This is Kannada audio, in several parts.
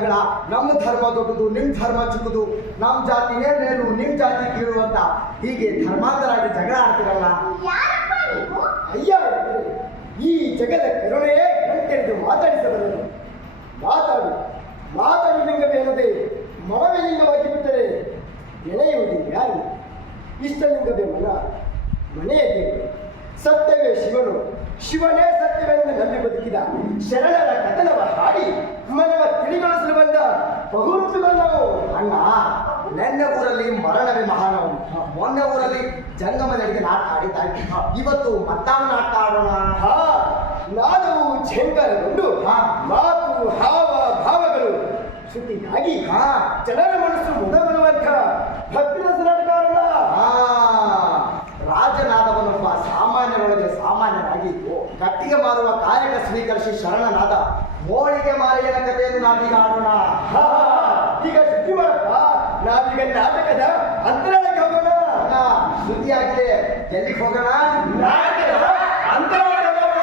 ಜಗಳ. ನಮ್ಮ ಧರ್ಮ ದೊಡ್ಡದು, ನಿಮ್ಮ ಧರ್ಮ ಚಿಕ್ಕದು, ನಮ್ಮ ಜಾತಿನೇ ಮೇಲು, ನಿಮ್ಮ ಜಾತಿ ಕೀಳು ಅಂತ ಹೀಗೆ ಧರ್ಮಾಂತರಾಗಿ ಜಗಳ ಆಡ್ತಿರಲ್ಲ. ಅಯ್ಯ, ಈ ಜಗದ ಕರುಣೆಯೇ ಗಂಟೆದ್ದು ಮಾತಾಡಿಸಬಲ್ಲನು. ಮಾತಾಡು ಮಾತಾಡು ಲಿಂಗವೇನದೆ ಮನವೇ ಲಿಂಗವಾಗಿ ಬಿಟ್ಟರೆ ಎಳೆಯುವುದು ಯಾರು? ಇಷ್ಟಲಿಂಗವೇ ಮನೆಯ ದೇವರು. ಸತ್ಯವೇ ಶಿವನು, ಶಿವನೇ ಸತ್ಯವೆಂದು ನಂಬಿ ಬದುಕಿದ ಶರಣರ ಕಥನವ ಹಾಡಿ ಮನವ ತಿಳಿಗೊಳಿಸಲು ಬಂದ ಬಹುರುಗಳು ನಾವು. ಅಣ್ಣ, ನೆನ್ನೆ ಊರಲ್ಲಿ ಮರಣವೇ ಮಹಾನವನು, ಮೊನ್ನೆ ಊರಲ್ಲಿ ಜಂಗಮ ನಡಿಗೆ ನಾಟಕ ಆಡಿತಾ ಇದ್ದ. ಇವತ್ತು ಮತ್ತಾವ ನಾಟಕ ಆಡೋಣ. ನಾದವು ಝೇಂಕರಗೊಂಡು ಮಾತು ಹಾವ ಭಾವಗಳು ಶ್ರುತಿಯಾಗಿ ಜನರ ಮನಸ್ಸು ಮುದಗೊಳ್ಳುವಂಥ ಭಕ್ತಿ ರಸ ನಾಟಕ ಆಡೋಣ. ರಾಜನಾದವನೊಬ್ಬ ಸಾಮಾನ್ಯರೊಳಗೆ ಸಾಮಾನ್ಯನಾಗಿ ಕಟ್ಟಿಗೆ ಮಾರುವ ಕಾಯಕ ಸ್ವೀಕರಿಸಿ ಶರಣನಾದ ಮೋಳಿಗೆ ಮಾರಿಯನ ಕಥೆಯನ್ನು ನಾವೀಗ ಆಡೋಣ. ಈಗ ಶುದ್ಧಿ ಮಾಡಪ್ಪ, ನಾವೀಗ ನಾಟಕದ ಅಂತರಾಳಕ್ಕೆ ಹೋಗೋಣ. ಶುದ್ಧಿ ಆಗಿದೆ, ಎಲ್ಲಿಗೆ ಹೋಗೋಣ? ನಾಟಕದ ಅಂತರಾಳಕ್ಕೆ ಹೋಗೋಣ.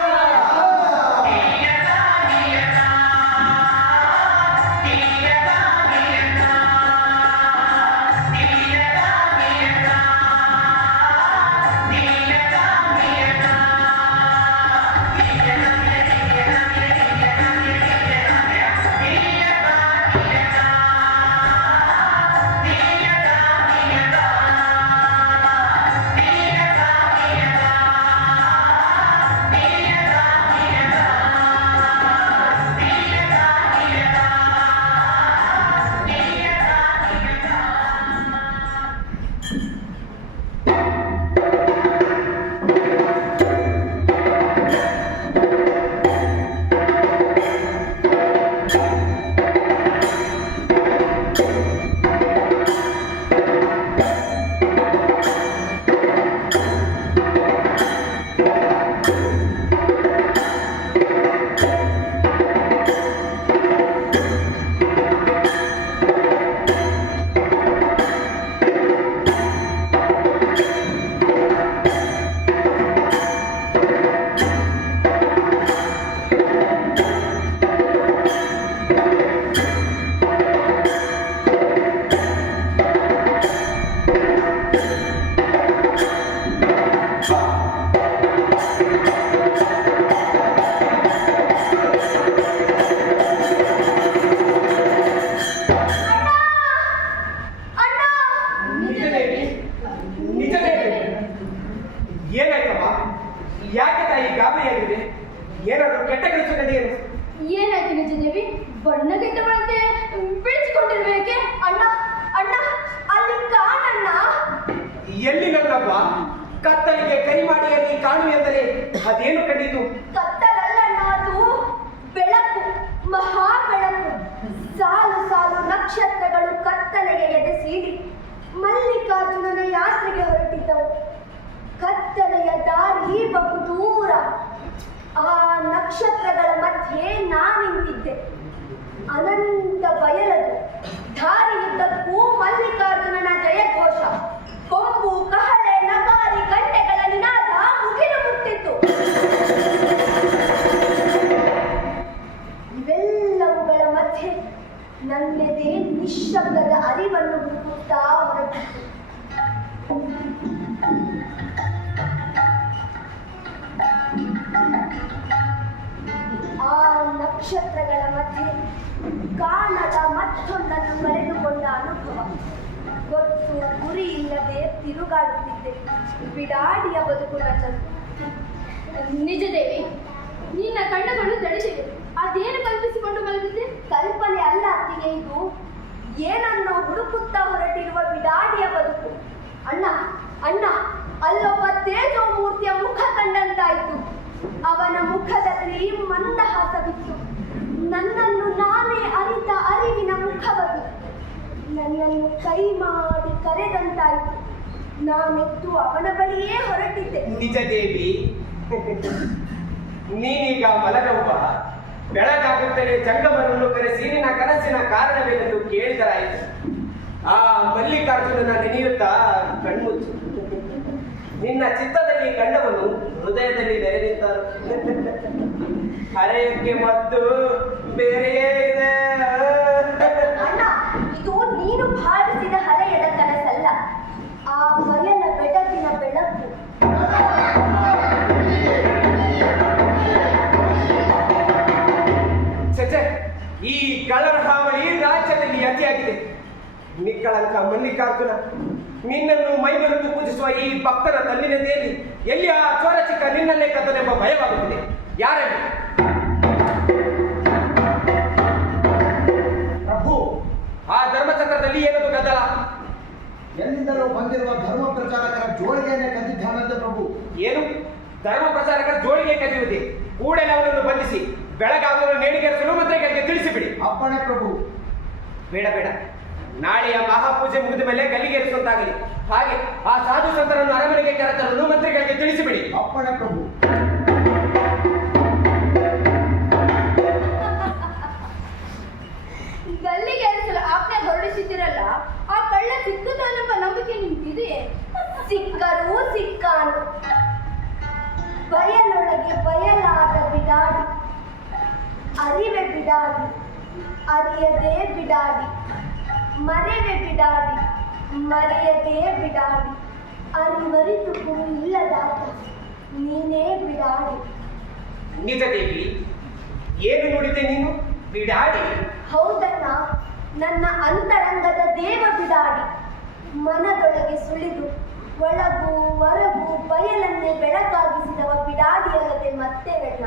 ಯಾಕೆ ತಾಯಿ ಗಾಬರಿಯಾಗಿದೆ? ಏನಾದರೂ ಕೆಟ್ಟ ಕೆಲಸ ಕಂಡಿಯೇನು? ಏನಾಯ್ತು ನಿಜದೇವಿ? ಬಣ್ಣಗೆಟ್ಟವರಂತೆ ಬೆಳೆಸಿಕೊಂಡಿರ್ಬೇಕೆ? ಅಣ್ಣ ಅಣ್ಣ ಅಲ್ಲಿ ಕಾಣಣ್ಣ. ಎಲ್ಲಿ ನನ್ನವ್ವ? ಕತ್ತಲಿಗೆ ಕೈ ಮಾಡಿ ಅಲ್ಲಿ ಕಾಣು ಎಂದರೆ ಅದೇನು ಕಂಡಿತು? ಕತ್ತಲಲ್ಲಣ್ಣ, ಅದು ಬೆಳಕು, ಮಹಾ ಬೆಳಕು. ಸಾಲು ಸಾಲು ನಕ್ಷತ್ರಗಳು ಕತ್ತಲೆಗೆ ಎದೆ ಸೀಳಿ ಮಲ್ಲಿಕಾರ್ಜುನನ ಯಾತ್ರೆಗೆ ಹೊರಟಿದ್ದವು. ಕತ್ತಲೆಯ ದಾರಿ ಬಹು ದೂರ. ಆ ನಕ್ಷತ್ರಗಳ ಮಧ್ಯೆ ನಾನಿಂತಿದ್ದೆ. ಅನಂತ ಬಯಲದು. ದಾರಿಯುದ್ದಕ್ಕೂ ಮಲ್ಲಿಕಾರ್ಜುನನ ಜಯಘೋಷ, ಕೊಂಬು, ಕಹಳೆ, ನಗಾರಿ, ಗಂಟೆಗಳ ನಿನಾದ ಮುಗಿಲು ಮುಟ್ಟಿತ್ತು. ಇವೆಲ್ಲವುಗಳ ಮಧ್ಯೆ ನನ್ನೆದೆ ನಿಶ್ಶಬ್ದದ ಅರಿವನ್ನು ಹುಡುಕುತ್ತಾ ಹೊರಟಿತ್ತು. ಆ ನಕ್ಷತ್ರಗಳ ಮಧ್ಯೆ ಕಾಣದ ಮತ್ತೊಂದನ್ನು ಕಳೆದುಕೊಂಡ ಅನುಭವ. ಗೊತ್ತು ಗುರಿ ಇಲ್ಲದೆ ತಿರುಗಾಡುತ್ತಿದ್ದೆ. ಬಿಡಾಡಿಯ ಬದುಕು ನನ್ನದು. ನಿಜದೇವಿ, ನಿನ್ನ ಕಣ್ಣುಗಳು ತಡೆದಿವೆ. ಅದೇನು ಕಲ್ಪಿಸಿಕೊಂಡು ಮಲಗಿದ್ದೆ? ಕಲ್ಪನೆ ಅಲ್ಲ ಅತ್ತಿಗೆ, ಇದು ಏನನ್ನು ಹುಡುಕುತ್ತಾ ಹೊರಟಿರುವ ಬಿಡಾಡಿಯ ಬದುಕು. ಅಣ್ಣ ಅಣ್ಣ, ಅಲ್ಲೊಬ್ಬ ತೇಜೋ ಮೂರ್ತಿಯ ಮುಖ ಕಂಡಂತಾಯಿತು. ಅವನ ಮುಖದಲ್ಲಿ ಮಂದಹಾಸವಿತ್ತು. ನನ್ನನ್ನು ನಾನೇ ಅರಿತ ಅರಿವಿನ ಮುಖವದು. ನನ್ನನ್ನು ಕೈ ಮಾಡಿ ಕರೆದಂತಾಯಿತು. ನಾನೆತ್ತು ಅವನ ಬಳಿಯೇ ಹೊರಟಿದ್ದೆ. ನಿಜ ದೇವಿ, ನೀನೀಗ ಮಲಗವ್ವ. ಬೆಳಗಾಗುತ್ತಲೇ ಜಂಗಮರನ್ನು ಕರೆಸಿ ನಿನ್ನ ಕನಸಿನ ಕಾರಣವೇನೆಂದು ಕೇಳಿದರಾಯಿತು. ಆ ಮಲ್ಲಿಕಾರ್ಜುನನ ನೆನೆಯುತ್ತಾ ಕಣ್ಮುಚ್ಚು. ನಿನ್ನ ಚಿತ್ತದಲ್ಲಿ ಕಂಡವನು ಹೃದಯದಲ್ಲಿ ನೆರೆದಿದ್ದರು. ಹರೆಯಕ್ಕೆ ಮತ್ತು ಬೇರೆಯೇ ಇದೆ. ನಿಷ್ಕಳಂಕ ಮಲ್ಲಿಕಾರ್ಜುನ, ನಿನ್ನನ್ನು ಮೈಮರೆತು ಪೂಜಿಸುವ ಈ ಭಕ್ತರ ತಲ್ಲಿನದೆಯಲ್ಲಿ ಎಲ್ಲಿ ಆ ಚೋರ ಚಿಕ್ಕ ನಿನ್ನನ್ನೇ ಕದ್ದನೆಂಬ ಭಯವಾಗುತ್ತಿದೆ. ಯಾರಲ್ಲಿ? ಪ್ರಭು, ಆ ಧರ್ಮಚಕ್ರದಲ್ಲಿ ಏನದು ಗದ್ದಲ? ಎಲ್ಲಿಂದಲೂ ಬಂದಿರುವ ಧರ್ಮ ಪ್ರಚಾರಕರ ಜೋಳಿಗೆಯನ್ನೇ ಕದ್ದಿದ್ದಾನಂತೆ ಪ್ರಭು. ಏನು ಧರ್ಮ ಪ್ರಚಾರಕರ ಜೋಳಿಗೆ ಕದಿಯುವುದೇ? ಕೂಡಲೇ ಅವನನ್ನು ಬಂಧಿಸಿ ಬೆಳಗಾಗಲು ನೇಣಿಗೇರಿಸಲು ಮಂತ್ರಿಗಳಿಗೆ ತಿಳಿಸಿಬಿಡಿ. ಅಪ್ಪಣೆ ಪ್ರಭು. ಬೇಡ ಬೇಡ, ನಾಳೆಯ ಮಹಾಪೂಜೆ ಮುಗಿದ ಮೇಲೆ ಗಲ್ಲಿಗೇರಿಸುವಂತಾಗಲಿ. ಹಾಗೆ ಆ ಸಾಧು ಸಂತರನ್ನು ಅರಮನೆಗೆ ಕರೆತರಲು ಮಂತ್ರಿಗಳಿಗೆ ತಿಳಿಸಿಬಿಡಿ. ಅಪ್ಪಣೆ ಪ್ರಭು. ಗಲ್ಲಿಗೇರಿಸಲು ಆಜ್ಞೆ ಹೊರಡಿಸಿದಿರಲ್ಲ, ಆ ಕಳ್ಳ ಸಿಕ್ಕುತ್ತಾನೆಂಬ ನಂಬಿಕೆ ನಿಂತಿದೆಯೇ? ಸಿಕ್ಕರೂ ಸಿಕ್ಕಾನು. ಬಯಲೊಳಗೆ ಬಯಲಾದ ಬಿಡಾಡಿ, ಅರಿವೆ ಬಿಡಾಡಿ, ಅರಿಯದೇ ಬಿಡಾಡಿ, ಮರೆವೆ ಬಿಡಾಡಿ, ಮರೆಯದೇ ಬಿಡಾಡಿ, ಅರಿವರಿತು ಗುರು ಇಲ್ಲದಾತ ನೀನೇ ಬಿಡಾಡಿ. ನಿಜ ದೇವಿ, ಏನು ನುಡಿದೆ ನೀನು? ಬಿಡಾಡಿ? ಹೌದಣ್ಣ, ನನ್ನ ಅಂತರಂಗದ ದೇವ ಬಿಡಾಡಿ. ಮನದೊಳಗೆ ಸುಳಿದು ಒಳಗೂ ಹೊರಗೂ ಬಯಲನ್ನೇ ಬೆಳಕಾಗಿಸಿದವ ಬಿಡಾಡಿ ಅಲ್ಲದೆ ಮತ್ತೆ ಬೇಡ.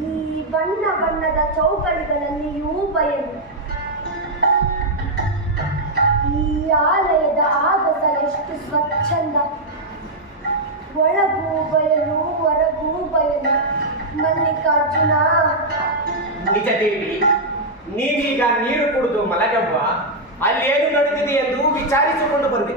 ಈ ಬಣ್ಣ ಬಣ್ಣದ ಚೌಕಳಿಗಳಲ್ಲಿಯೂ ಬಯಲು, ಈ ಆಲಯದ ಆಗಸ ಎಷ್ಟು ಸ್ವಚ್ಛಂದ. ಒಳಗೂ ಬಯಲು ಹೊರಗೂ ಬಯಲು. ಮಲ್ಲಿಕಾರ್ಜುನ, ನಿಜ ದೇವಿ, ನೀನೀಗ ನೀರು ಕುಡಿದು ಮಲಗವ್ವ. ಅಲ್ಲೇನು ನಡೆದಿದೆ ಎಂದು ವಿಚಾರಿಸಿಕೊಂಡು ಬಂದೆ.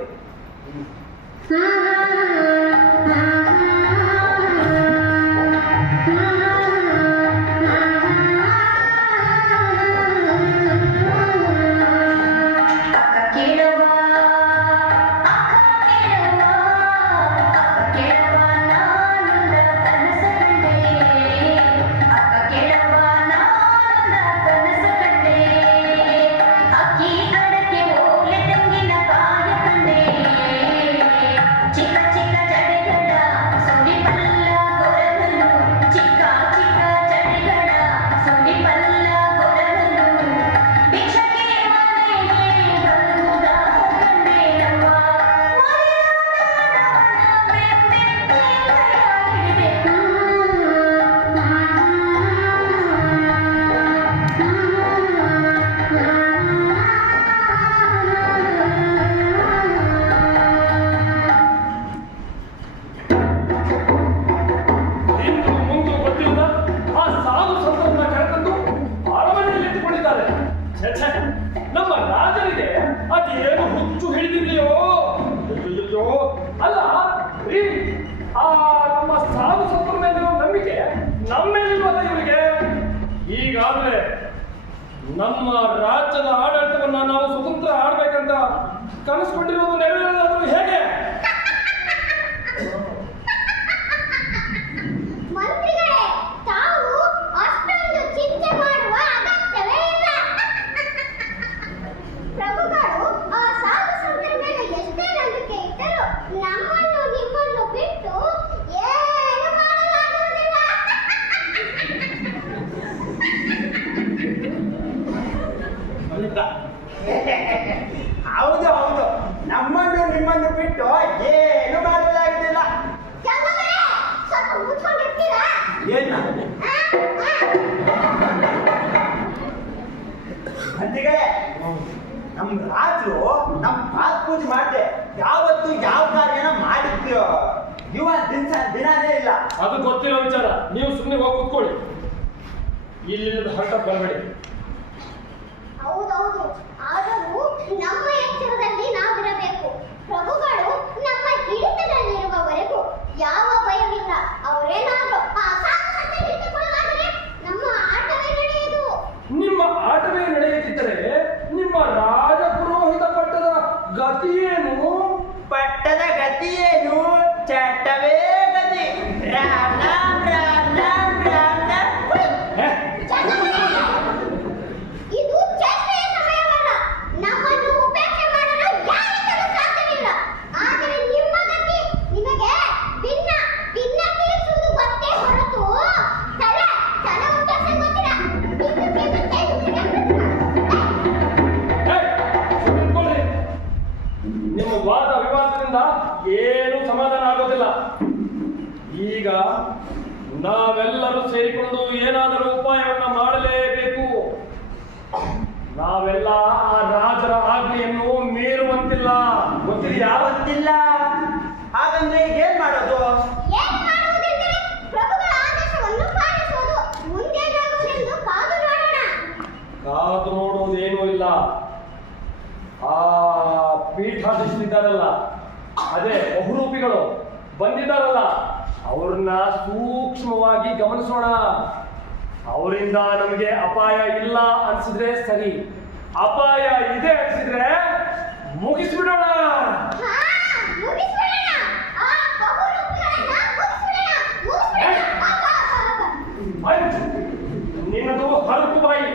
ಅಲ್ಲ ರೀ, ಆ ನಮ್ಮ ಸಾಧು ಸಂತರ ಮೇಲಿರೋ ನಂಬಿಕೆ ನಮ್ಮ ಮೇಲಿಲ್ವಲ್ಲ ಇವರಿಗೆ? ಈಗಾದ್ರೆ ನಮ್ಮ ರಾಜ್ಯದ ಆಡಳಿತವನ್ನ ನಾವು ಸ್ವತಂತ್ರ ಆಡ್ಬೇಕಂತ ಕನಸ್ಕೊಂಡಿರೋದು ನೆರವೇರೋದಾದ್ರೂ ಹೇಗೆ? ಹೌದು ಹೌದು, ನಮ್ಮನ್ನು ನಿಮ್ಮನ್ನು ಬಿಟ್ಟು ಏನು ಮಾಡಲಾಗುದಿಲ್ಲ. ಏನ ಅಂದಿಗೆ ನಮ್ ರಾಜರು ನಮ್ ಪಾದ ಪೂಜೆ ಮಾಡಿದೆ ಯಾವತ್ತು ಯಾವ ಕಾರ್ಯನ ಮಾಡಿದ್ಯೋ ದಿನಾನೇ ಇಲ್ಲ. ಅದು ಗೊತ್ತಿರೋ ವಿಚಾರ. ನೀವು ಸುಮ್ಮನೆ ಹೋಗಿ ಕೂತ್ಕೊಳ್ಳಿ, ಇಲ್ಲಿಂದ ಹೊರಟ ಬರಬೇಡಿ. ಹೌದೌದು, ಆದರೂ ನಮ್ಮ ಎಚ್ಚರದಲ್ಲಿ ನಾವಿರಬೇಕು. ಪ್ರಭುಗಳು ನಮ್ಮ ಹಿಡಿತದಲ್ಲಿರುವವರೆಗೂ ಯಾವ ಭಯವಿಲ್ಲ. ಅವರೇನಾದ್ರೂ ನಮ್ಮ ಆಟವೇ ನಡೆಯುವುದು. ನಿಮ್ಮ ಆಟವೇ ನಡೆಯುತ್ತಿದ್ದರೆ ನಿಮ್ಮ ರಾಜಪುರೋಹಿತ ಪಟ್ಟದ ಗತಿಯೇನು? ಪಟ್ಟದ ಗತಿಯೇನು? ಚಟ್ಟವೇ ಗತಿ. ರಾಮ ರಾಮ ರಾಮ. ಇದು ಚರ್ಚೆಯ ಸಮಯವಲ್ಲ. ನಮ್ಮನ್ನು ಉಪೇಕ್ಷೆ ಮಾಡಲು ಯಾರಿಗೂ ಸಾಧ್ಯವಿಲ್ಲ. ಆದರೆ ನಿಮ್ಮ ಗತಿ ನಿಮಗೆ ಭಿನ್ನ ಭಿನ್ನ ತಿಳಿಸುವುದು ಗೊತ್ತೇ ಹೊರತು ನಿಮ್ಮ ವಾದ ವಿವಾದದಿಂದ ಏನೂ ಸಮಾಧಾನ ಆಗೋದಿಲ್ಲ. ಈಗ ನಾವೆಲ್ಲರೂ ಸೇರಿಕೊಂಡು ಏನಾದರೂ ಉಪಾಯವನ್ನ ಮಾಡಲೇಬೇಕು. ನಾವೆಲ್ಲ ಆ ರಾಜರ ಆಜ್ಞೆಯನ್ನು ಮೀರುವಂತಿಲ್ಲ. ಗೊತ್ತಿದೆಯಾ? ಗೊತ್ತಿಲ್ಲ. ಹಾಗಂದ್ರೆ ಏನ್ ಮಾಡೋದು? ಏನು ಮಾಡುವುದೆಂದರೆ ಪ್ರಭುಗಳ ಆದೇಶವನ್ನು ಪಾಲಿಸುವುದು. ಮುಂದೇನಾಗುವುದೆಂದು ಕಾದು ನೋಡೋಣ. ಕಾದು ನೋಡುವುದೇನೂ ಇಲ್ಲ. ಆ ಪೀಠಾಧೀಶರಿದ್ದಾರಲ್ಲ, ಅದೇ ಬಹುರೂಪಿಗಳು ಬಂದಿದ್ದಾರಲ್ಲ, ಅವ್ರನ್ನ ಸೂಕ್ಷ್ಮವಾಗಿ ಗಮನಿಸೋಣ. ಅವರಿಂದ ನಮಗೆ ಅಪಾಯ ಇಲ್ಲ ಅನ್ಸಿದ್ರೆ ಸರಿ, ಅಪಾಯ ಇದೆ ಅನ್ಸಿದ್ರೆ ಮುಗಿಸ್ಬಿಡೋಣ. ಹಾ, ಮುಗಿಸ್ಬಿಡೋಣ. ಆ ಬಹುರೂಪಿಗಳನ್ನ ಮುಗಿಸ್ಬಿಡೋಣ. ನಿನ್ನದು ಹರಕು ಬಾಯಿ,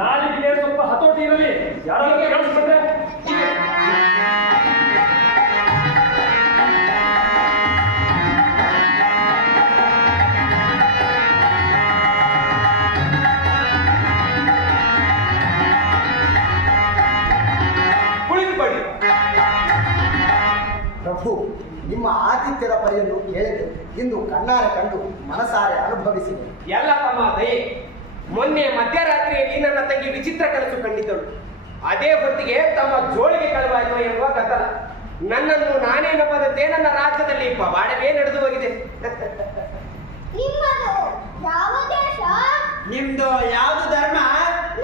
ನಾಲಿಗೆ ಸ್ವಲ್ಪ ಹತೋಟಿ ಇರಲಿ. ಯಾರಾದ್ರೂ ಕೇಳಿಸ್ಕೊಂಡ್ರೆ ಕುಳಿತುಕೊಳ್ಳಿ. ಪ್ರಭು, ನಿಮ್ಮ ಆತಿಥ್ಯದ ಪರಿಯನ್ನು ಕೇಳಿದೆ. ಇಂದು ಕಣ್ಣಾರೆ ಕಂಡು ಮನಸಾರೆ ಅನುಭವಿಸಿದೆ. ಎಲ್ಲ ತಮ್ಮ ದಯೆ. ಮೊನ್ನೆ ಮಧ್ಯರಾತ್ರಿಯಲ್ಲಿ ನನ್ನ ತಂಗಿ ವಿಚಿತ್ರ ಕನಸು ಕಂಡಿದ್ದಳು. ಅದೇ ಹೊತ್ತಿಗೆ ತಮ್ಮ ಜೋಳಿಗೆ ಕಳುವಾಯಿತು ಎನ್ನುವ ಗದ್ದಲ. ನನ್ನನ್ನು ನಾನೇ ನಂಬದಂತೆ ನನ್ನ ರಾಜ್ಯದಲ್ಲಿ ಪವಾಡವೇ ನಡೆದು ಹೋಗಿದೆ. ನಿಮ್ಮದು ಯಾವ ದೇಶ? ನಿಮ್ದು ಯಾವುದು ಧರ್ಮ?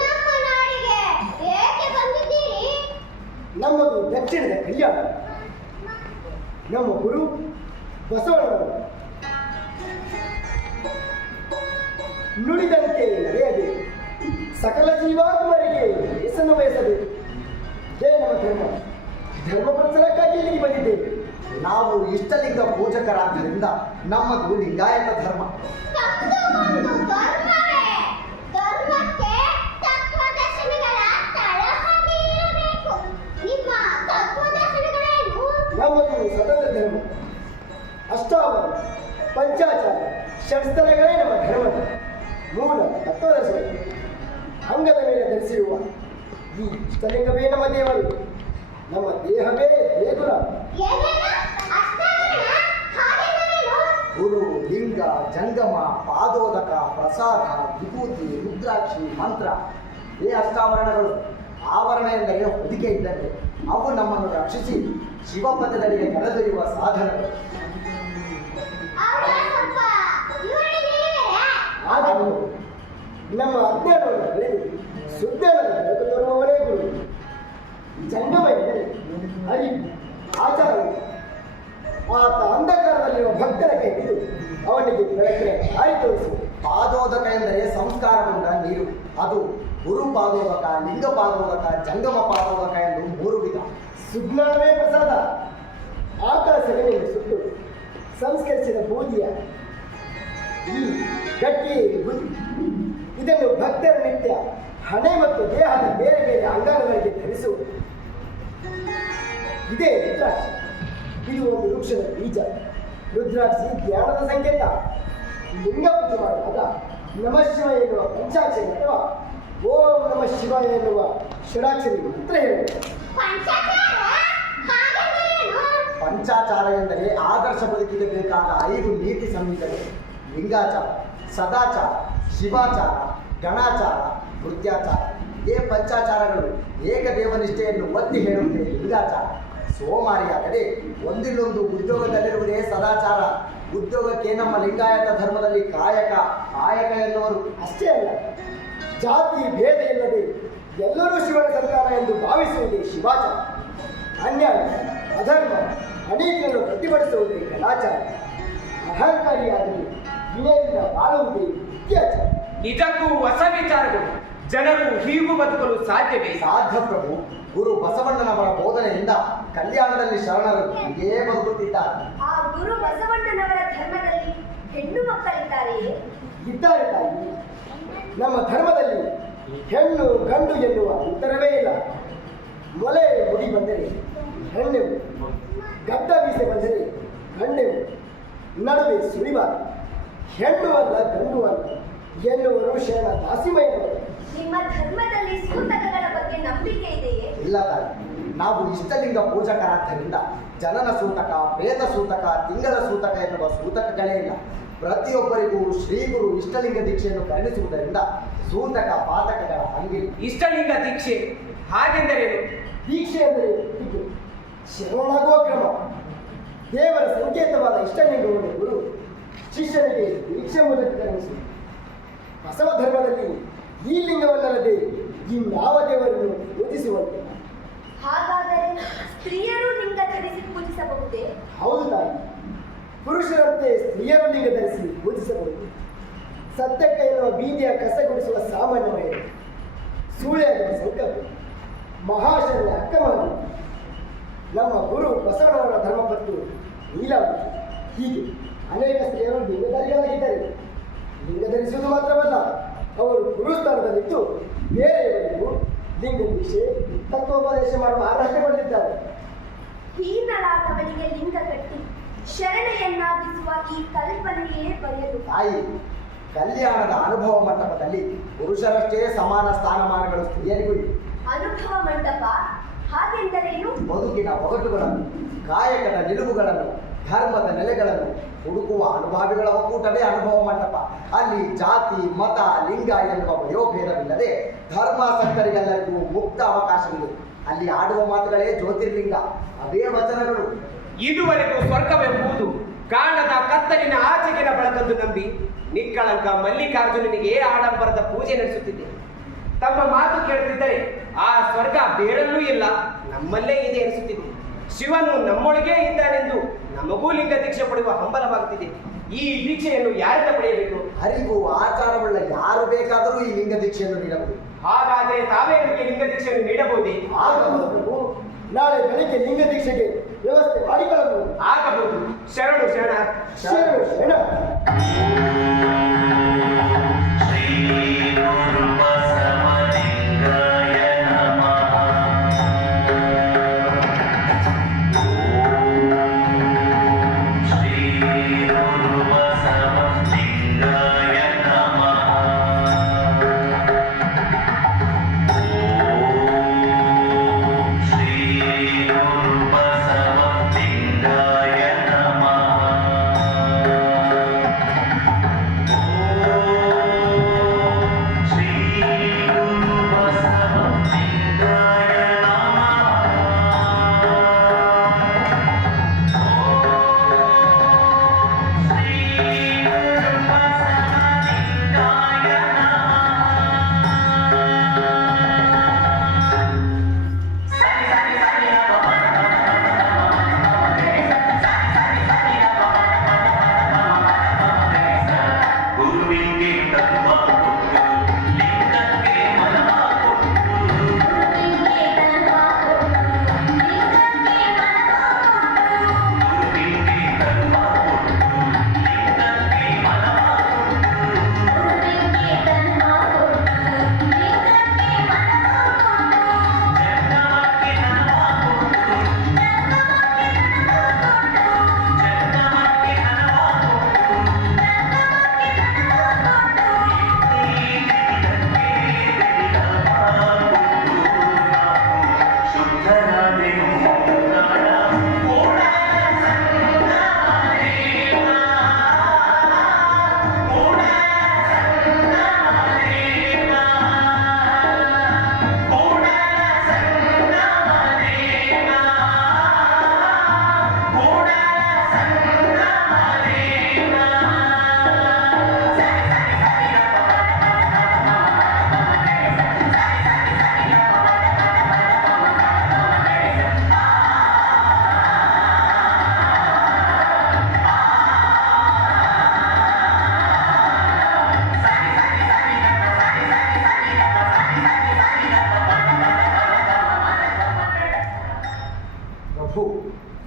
ನಮ್ಮ ನಾಡಿಗೆ ಏಕೆ ಬಂದಿದ್ದೀರಿ? ನಮ್ಮದು ದಕ್ಷಿಣದ ಕಲ್ಯಾಣ. ನಮ್ಮ ಗುರು ಬಸವಣ್ಣನವರು ನುಡಿದಂತೆ ನಡೆಯಬೇಕು, ಸಕಲ ಜೀವಾತ್ಮರಿಗೆ ಹೆಸರನ್ನು ಬಯಸಬೇಕು. ಇದೇ ನಮ್ಮ ಧರ್ಮ. ಧರ್ಮ ಪ್ರಚಾರಕ್ಕಾಗಿ ಇಲ್ಲಿಗೆ ಬಂದಿದ್ದೇವೆ. ನಾವು ಇಷ್ಟಲಿಂಗ ಪೂಜಕರಾದ್ದರಿಂದ ನಮ್ಮದು ಲಿಂಗಾಯತ ಧರ್ಮ. ತಮ್ಮದು ಒಂದು ಧರ್ಮವೇ. ಧರ್ಮಕ್ಕೆ ತತ್ವದರ್ಶನಗಳ ತಳಹದಿ ಇರಬೇಕು. ನಿಮ್ಮ ತತ್ವದರ್ಶನಗಳೇನು? ನಮ್ಮದು ಸ್ವತಂತ್ರ ಧರ್ಮ. ಅಷ್ಟಾವರಣ, ಪಂಚಾಚಾರ, ಷಟ್ಸ್ಥಲಗಳೇ ನಮ್ಮ ಧರ್ಮದ ಮೂಲ ತತ್ವದರ್ಶನ. ಅಂಗದ ಮೇಲೆ ಧರಿಸಿರುವ ಈ ಇಷ್ಟಲಿಂಗವೇ ನಮ್ಮ ದೇವರು. ನಮ್ಮ ದೇಹವೇ ದೇಗುಲ. ಏನೇನು? ಅಷ್ಟಾವರಣ? ಹಾಗೆಂದರೇನು? ಗುರು, ಲಿಂಗ, ಜಂಗಮ, ಪಾದೋದಕ, ಪ್ರಸಾದ, ವಿಭೂತಿ, ರುದ್ರಾಕ್ಷಿ, ಮಂತ್ರ ಈ ಅಷ್ಟಾವರಣಗಳು. ಆವರಣ ಎಂದರೆ ಹೊದಿಕೆ ಇದ್ದಂತೆ. ಅವು ನಮ್ಮನ್ನು ರಕ್ಷಿಸಿ ಶಿವಪಥದಡಿಗೆ ಕರೆದೊಯ್ಯುವ ಸಾಧನಗಳು. ಅವುಗಳ ಸ್ವಲ್ಪ ವಿವರಣೆ ನೀಡಿದರೆ? ಆದರೂ ನಮ್ಮ ಅಜ್ಞಾನವನ್ನು ಕಳೆದು ಸುಜ್ಞಾನದ ಬೆಳಕು ತರುವವರೇ ಗುರು. ಜಂಗಮ ಎಂದರೆ ಅರಿವು, ಆಚಾರವು. ಆತ ಅಂಧಕಾರದಲ್ಲಿರುವ ಭಕ್ತರ ಕೈ ಹಿಡಿದು ಅವನಿಗೆ ಬೆಳಕಿನ ದಾರಿ ತೋರಿಸುವುದು. ಪಾದೋದಕ ಎಂದರೆ ಸಂಸ್ಕಾರಗೊಂಡ ನೀರು. ಅದು ಗುರು ಪಾದೋದಕ, ಲಿಂಗ ಪಾದೋದಕ, ಜಂಗಮ ಪಾದೋದಕ ಎಂದು 3 ವಿಧ. ಸುಜ್ಞಾನವೇ ಪ್ರಸಾದ. ಆಕಳ ಸಗಣಿಯನ್ನು ಸುಟ್ಟು ಸಂಸ್ಕರಿಸಿದ ಬೂದಿಯ ಈ ಗಟ್ಟಿ ಬುದ್ಧಿ. ಇದನ್ನು ಭಕ್ತರ ನಿತ್ಯ ಹಣೆ ಮತ್ತು ದೇಹದ ಬೇರೆ ಬೇರೆ ಅಂಗಾಂಗಗಳಿಗೆ ಧರಿಸುವುದು. ಇದೇ ರುದ್ರಾಕ್ಷಿ. ಇದು ಒಂದು ವೃಕ್ಷದ ಬೀಜ. ರುದ್ರಾಕ್ಷಿ ಜ್ಞಾನದ ಸಂಕೇತ. ಲಿಂಗ ಪೂಜೆ ಮಾಡುವಾಗ ನಮಃ ಶಿವಾಯ ಎನ್ನುವ ಪಂಚಾಕ್ಷರಿ ಅಥವಾ ಓಂ ನಮಃ ಶಿವಾಯ ಎನ್ನುವ ಷಡಾಕ್ಷರಿ ಮಂತ್ರ ಹೇಳುವುದು. ಪಂಚಾಚಾರ? ಹಾಗೆಂದರೇನು? ಪಂಚಾಚಾರ ಎಂದರೆ ಆದರ್ಶ ಬದುಕಿಗೆ ಬೇಕಾದ 5 ನೀತಿ ಸಂಹಿತೆಗಳು. ಲಿಂಗಾಚಾರ, ಸದಾಚಾರ, ಶಿವಾಚಾರ, ಗಣಾಚಾರ, ವೃತ್ಯಾಚಾರ. ಇದೇ ಪಂಚಾಚಾರಗಳು ಏಕದೇವನಿಷ್ಠೆಯನ್ನು ಒತ್ತಿ ಹೇಳುವುದೇ ಲಿಂಗಾಚಾರ. ಸೋಮಾರಿಯಾಗದೆ ಒಂದಿಲ್ಲೊಂದು ಉದ್ಯೋಗದಲ್ಲಿರುವುದೇ ಸದಾಚಾರ. ಉದ್ಯೋಗಕ್ಕೆ ನಮ್ಮ ಲಿಂಗಾಯತ ಧರ್ಮದಲ್ಲಿ ಕಾಯಕ ಎನ್ನುವರು. ಅಷ್ಟೇ ಅಲ್ಲ, ಜಾತಿ ಭೇದ ಇಲ್ಲದೆ ಎಲ್ಲರೂ ಶಿವನ ಸಂತಾನ ಎಂದು ಭಾವಿಸುವುದೇ ಶಿವಾಚಾರ. ಅನ್ಯಾಯ, ಅಧರ್ಮ, ಅನೀತಿಯನ್ನು ಪ್ರತಿಭಟಿಸುವುದೇ ಗಣಾಚಾರ. ಅಹಂಕಾರಿಯಾಗಿ ವಿನಯದಿಂದ ಬಾಳುವುದೇ ವಿದ್ಯಾಚಾರ. ಇದಕ್ಕೂ ಹೊಸ ವಿಚಾರಗಳು. ಜನರು ಹೀಗೂ ಬದುಕಲು ಸಾಧ್ಯವೇ? ಸಾಧ್ಯ ಪ್ರಭು. ಗುರು ಬಸವಣ್ಣನವರ ಬೋಧನೆಯಿಂದ ಕಲ್ಯಾಣದಲ್ಲಿ ಶರಣರು ಹೀಗೇ ಬದುಕುತ್ತಿದ್ದಾರೆ. ಆ ಗುರು ಬಸವಣ್ಣನವರ ಧರ್ಮದಲ್ಲಿ ಹೆಣ್ಣು ಮಕ್ಕಳಿದ್ದಾರೆಯೇ? ಇದ್ದಾರೆ ತಾಯಿ. ನಮ್ಮ ಧರ್ಮದಲ್ಲಿ ಹೆಣ್ಣು ಗಂಡು ಎನ್ನುವ ಅಂತರವೇ ಇಲ್ಲ. ಮೊಲೆ ಮುಡಿ ಬಂದರೆ ಹೆಣ್ಣೆವು, ಗಡ್ಡ ಬೀಸೆ ಬಂದರೆ ಗಂಡೆವು, ನಡುವೆ ಸುಳಿಬಾರದು. ಹೆಣ್ಣು ಅಲ್ಲ ಗಂಡು ಅಲ್ಲ ಎನ್ನುವರು ಶರಣ ದಾಸಿಮಯ್ಯನವರು. ನಿಮ್ಮ ಧರ್ಮದಲ್ಲಿ ಸೂತಕಗಳ ಬಗ್ಗೆ ನಂಬಿಕೆ ಇದೆಯೇ? ಇಲ್ಲ ತಾಯಿ. ನಾವು ಇಷ್ಟಲಿಂಗ ಪೂಜಕರಾದ್ದರಿಂದ ಜನನ ಸೂತಕ, ಪ್ರೇತ ಸೂತಕ, ತಿಂಗಳ ಸೂತಕ ಎನ್ನುವ ಸೂತಕಗಳೇ ಇಲ್ಲ. ಪ್ರತಿಯೊಬ್ಬರಿಗೂ ಶ್ರೀಗುರು ಇಷ್ಟಲಿಂಗ ದೀಕ್ಷೆಯನ್ನು ಕರುಣಿಸುವುದರಿಂದ ಸೂತಕ ಪಾತಕಗಳ ಹಂಗಿಲ್ಲ. ಇಷ್ಟಲಿಂಗ ದೀಕ್ಷೆ ಹಾಗೆಂದರೇನು? ದೀಕ್ಷೆ ಅಂದರೆ ಇದು ಶರಣಾಗುವ ಕ್ರಮ. ದೇವರ ಸಂಕೇತವಾದ ಇಷ್ಟಲಿಂಗವನ್ನು ಗುರು ಶಿಷ್ಯನಿಗೆ ದೀಕ್ಷೆ ಮೂಲಕ ಕರುಣಿಸುವುದು. ಬಸವ ಧರ್ಮದಲ್ಲಿ ಈ ಲಿಂಗವಲ್ಲದೆ ಇನ್ಯಾವ ದೇವರನ್ನು ಪೂಜಿಸುವಂತಿಲ್ಲ. ಹಾಗಾದರೆ ಸ್ತ್ರೀಯರು ಲಿಂಗ ಧರಿಸಿ ಪೂಜಿಸಬಹುದೇ? ಹೌದು ತಾಯಿ, ಪುರುಷರಂತೆ ಸ್ತ್ರೀಯರು ಲಿಂಗ ಧರಿಸಿ ಪೂಜಿಸಬಹುದು. ಸತ್ಯಕ್ಕ ಎನ್ನುವ ಬೀದಿಯ ಕಸಗುಡಿಸುವ ಸಾಮಾನ್ಯ ಮಹಿಳೆ, ಸೂಳೆಯಾಗುವ ಸಂಕಲ್ಪ, ಮಹಾಶರಣ ಅಕ್ಕಮಹಿ, ನಮ್ಮ ಗುರು ಬಸವಣ್ಣವರ ಧರ್ಮಪತ್ನಿ ನೀಲಾವತಿ, ಹೀಗೆ ಅನೇಕ ಸ್ತ್ರೀಯರು ಲಿಂಗಧಾರಿಗಳಾಗಿದ್ದಾರೆ. ಲಿಂಗ ಧರಿಸುವುದು ಮಾತ್ರವಲ್ಲ, ಅವರು ಗುರುಸ್ಥಾನದಲ್ಲಿದ್ದು ಬೇರೆಯವರಿಗೂ ಲಿಂಗ ದೀಕ್ಷೆ, ತತ್ವೋಪದೇಶ ಮಾಡುವ ಅರ್ಹತೆ ಪಡೆದಿದ್ದಾರೆ. ಹೀನಳಾದವಳಿಗೆ ಲಿಂಗ ಕಟ್ಟಿ ಶರಣೆಯನ್ನಾಗಿಸುವ ಈ ಕಲ್ಪನೆಯೇ ಬಯಲು. ತಾಯಿ, ಕಲ್ಯಾಣದ ಅನುಭವ ಮಂಟಪದಲ್ಲಿ ಪುರುಷರಷ್ಟೇ ಸಮಾನ ಸ್ಥಾನಮಾನಗಳು ಸ್ತ್ರೀಯರಿಗೂ ಇವೆ. ಅನುಭವ ಮಂಟಪ ಹಾಗೆಂದರೇನು? ಬದುಕಿನ ಒಗಟುಗಳನ್ನು, ಕಾಯಕದ ನಿಲುವುಗಳನ್ನು, ಧರ್ಮದ ನೆಲೆಗಳನ್ನು ಹುಡುಕುವ ಅನುಭವಿಗಳ ಒಕ್ಕೂಟವೇ ಅನುಭವ ಮಂಟಪ. ಅಲ್ಲಿ ಜಾತಿ, ಮತ, ಲಿಂಗ ಎನ್ನುವ ವಯೋಭೇದವಿಲ್ಲದೆ ಧರ್ಮಾಸಕ್ತರಿಗೆಲ್ಲರಿಗೂ ಮುಕ್ತ ಅವಕಾಶವಿದೆ. ಅಲ್ಲಿ ಆಡುವ ಮಾತುಗಳೇ ಜ್ಯೋತಿರ್ಲಿಂಗ, ಅವೇ ವಚನಗಳು. ಇದುವರೆಗೂ ಸ್ವರ್ಗವೆಂಬುದು ಕಾಣದ ಕತ್ತಲಿನ ಆಚೆಗಿನ ಬೆಳಕನ್ನು ನಂಬಿ ನಿಕ್ಕಳಂಕ ಮಲ್ಲಿಕಾರ್ಜುನನಿಗೆ ಆಡಂಬರದ ಪೂಜೆ ನಡೆಸುತ್ತಿದ್ದೆ. ತಮ್ಮ ಮಾತು ಕೇಳುತ್ತಿದ್ದರೆ ಆ ಸ್ವರ್ಗ ಬೇರೆಲ್ಲೂ ಇಲ್ಲ, ನಮ್ಮಲ್ಲೇ ಇದೆ ಎನಿಸುತ್ತಿದೆ. ಶಿವನು ನಮ್ಮೊಳಗೇ ಇದ್ದಾನೆಂದು ನಮಗೂ ಲಿಂಗ ದೀಕ್ಷೆ ಪಡೆಯುವ ಹಂಬಲವಾಗುತ್ತಿದೆ. ಈ ದೀಕ್ಷೆಯನ್ನು ಯಾರಿಂದ ಪಡೆಯಬೇಕು? ಅರಿವು ಆಚಾರವುಳ್ಳ ಯಾರು ಬೇಕಾದರೂ ಈ ಲಿಂಗ ದೀಕ್ಷೆಯನ್ನು ನೀಡಬಹುದು. ಹಾಗಾದರೆ ತಾವೇ ನಮಗೆ ಲಿಂಗ ದೀಕ್ಷೆಯನ್ನು ನೀಡಬಹುದೇ? ಆಗಬಹುದು. ನಾಳೆ ಬೆಳಿಗ್ಗೆ ಲಿಂಗ ದೀಕ್ಷೆಗೆ ವ್ಯವಸ್ಥೆ ಮಾಡಿಕೊಳ್ಳಬಹುದು. ಆಗಬಹುದು. ಶರಣು ಶರಣ. ಶರಣು ಶರಣ.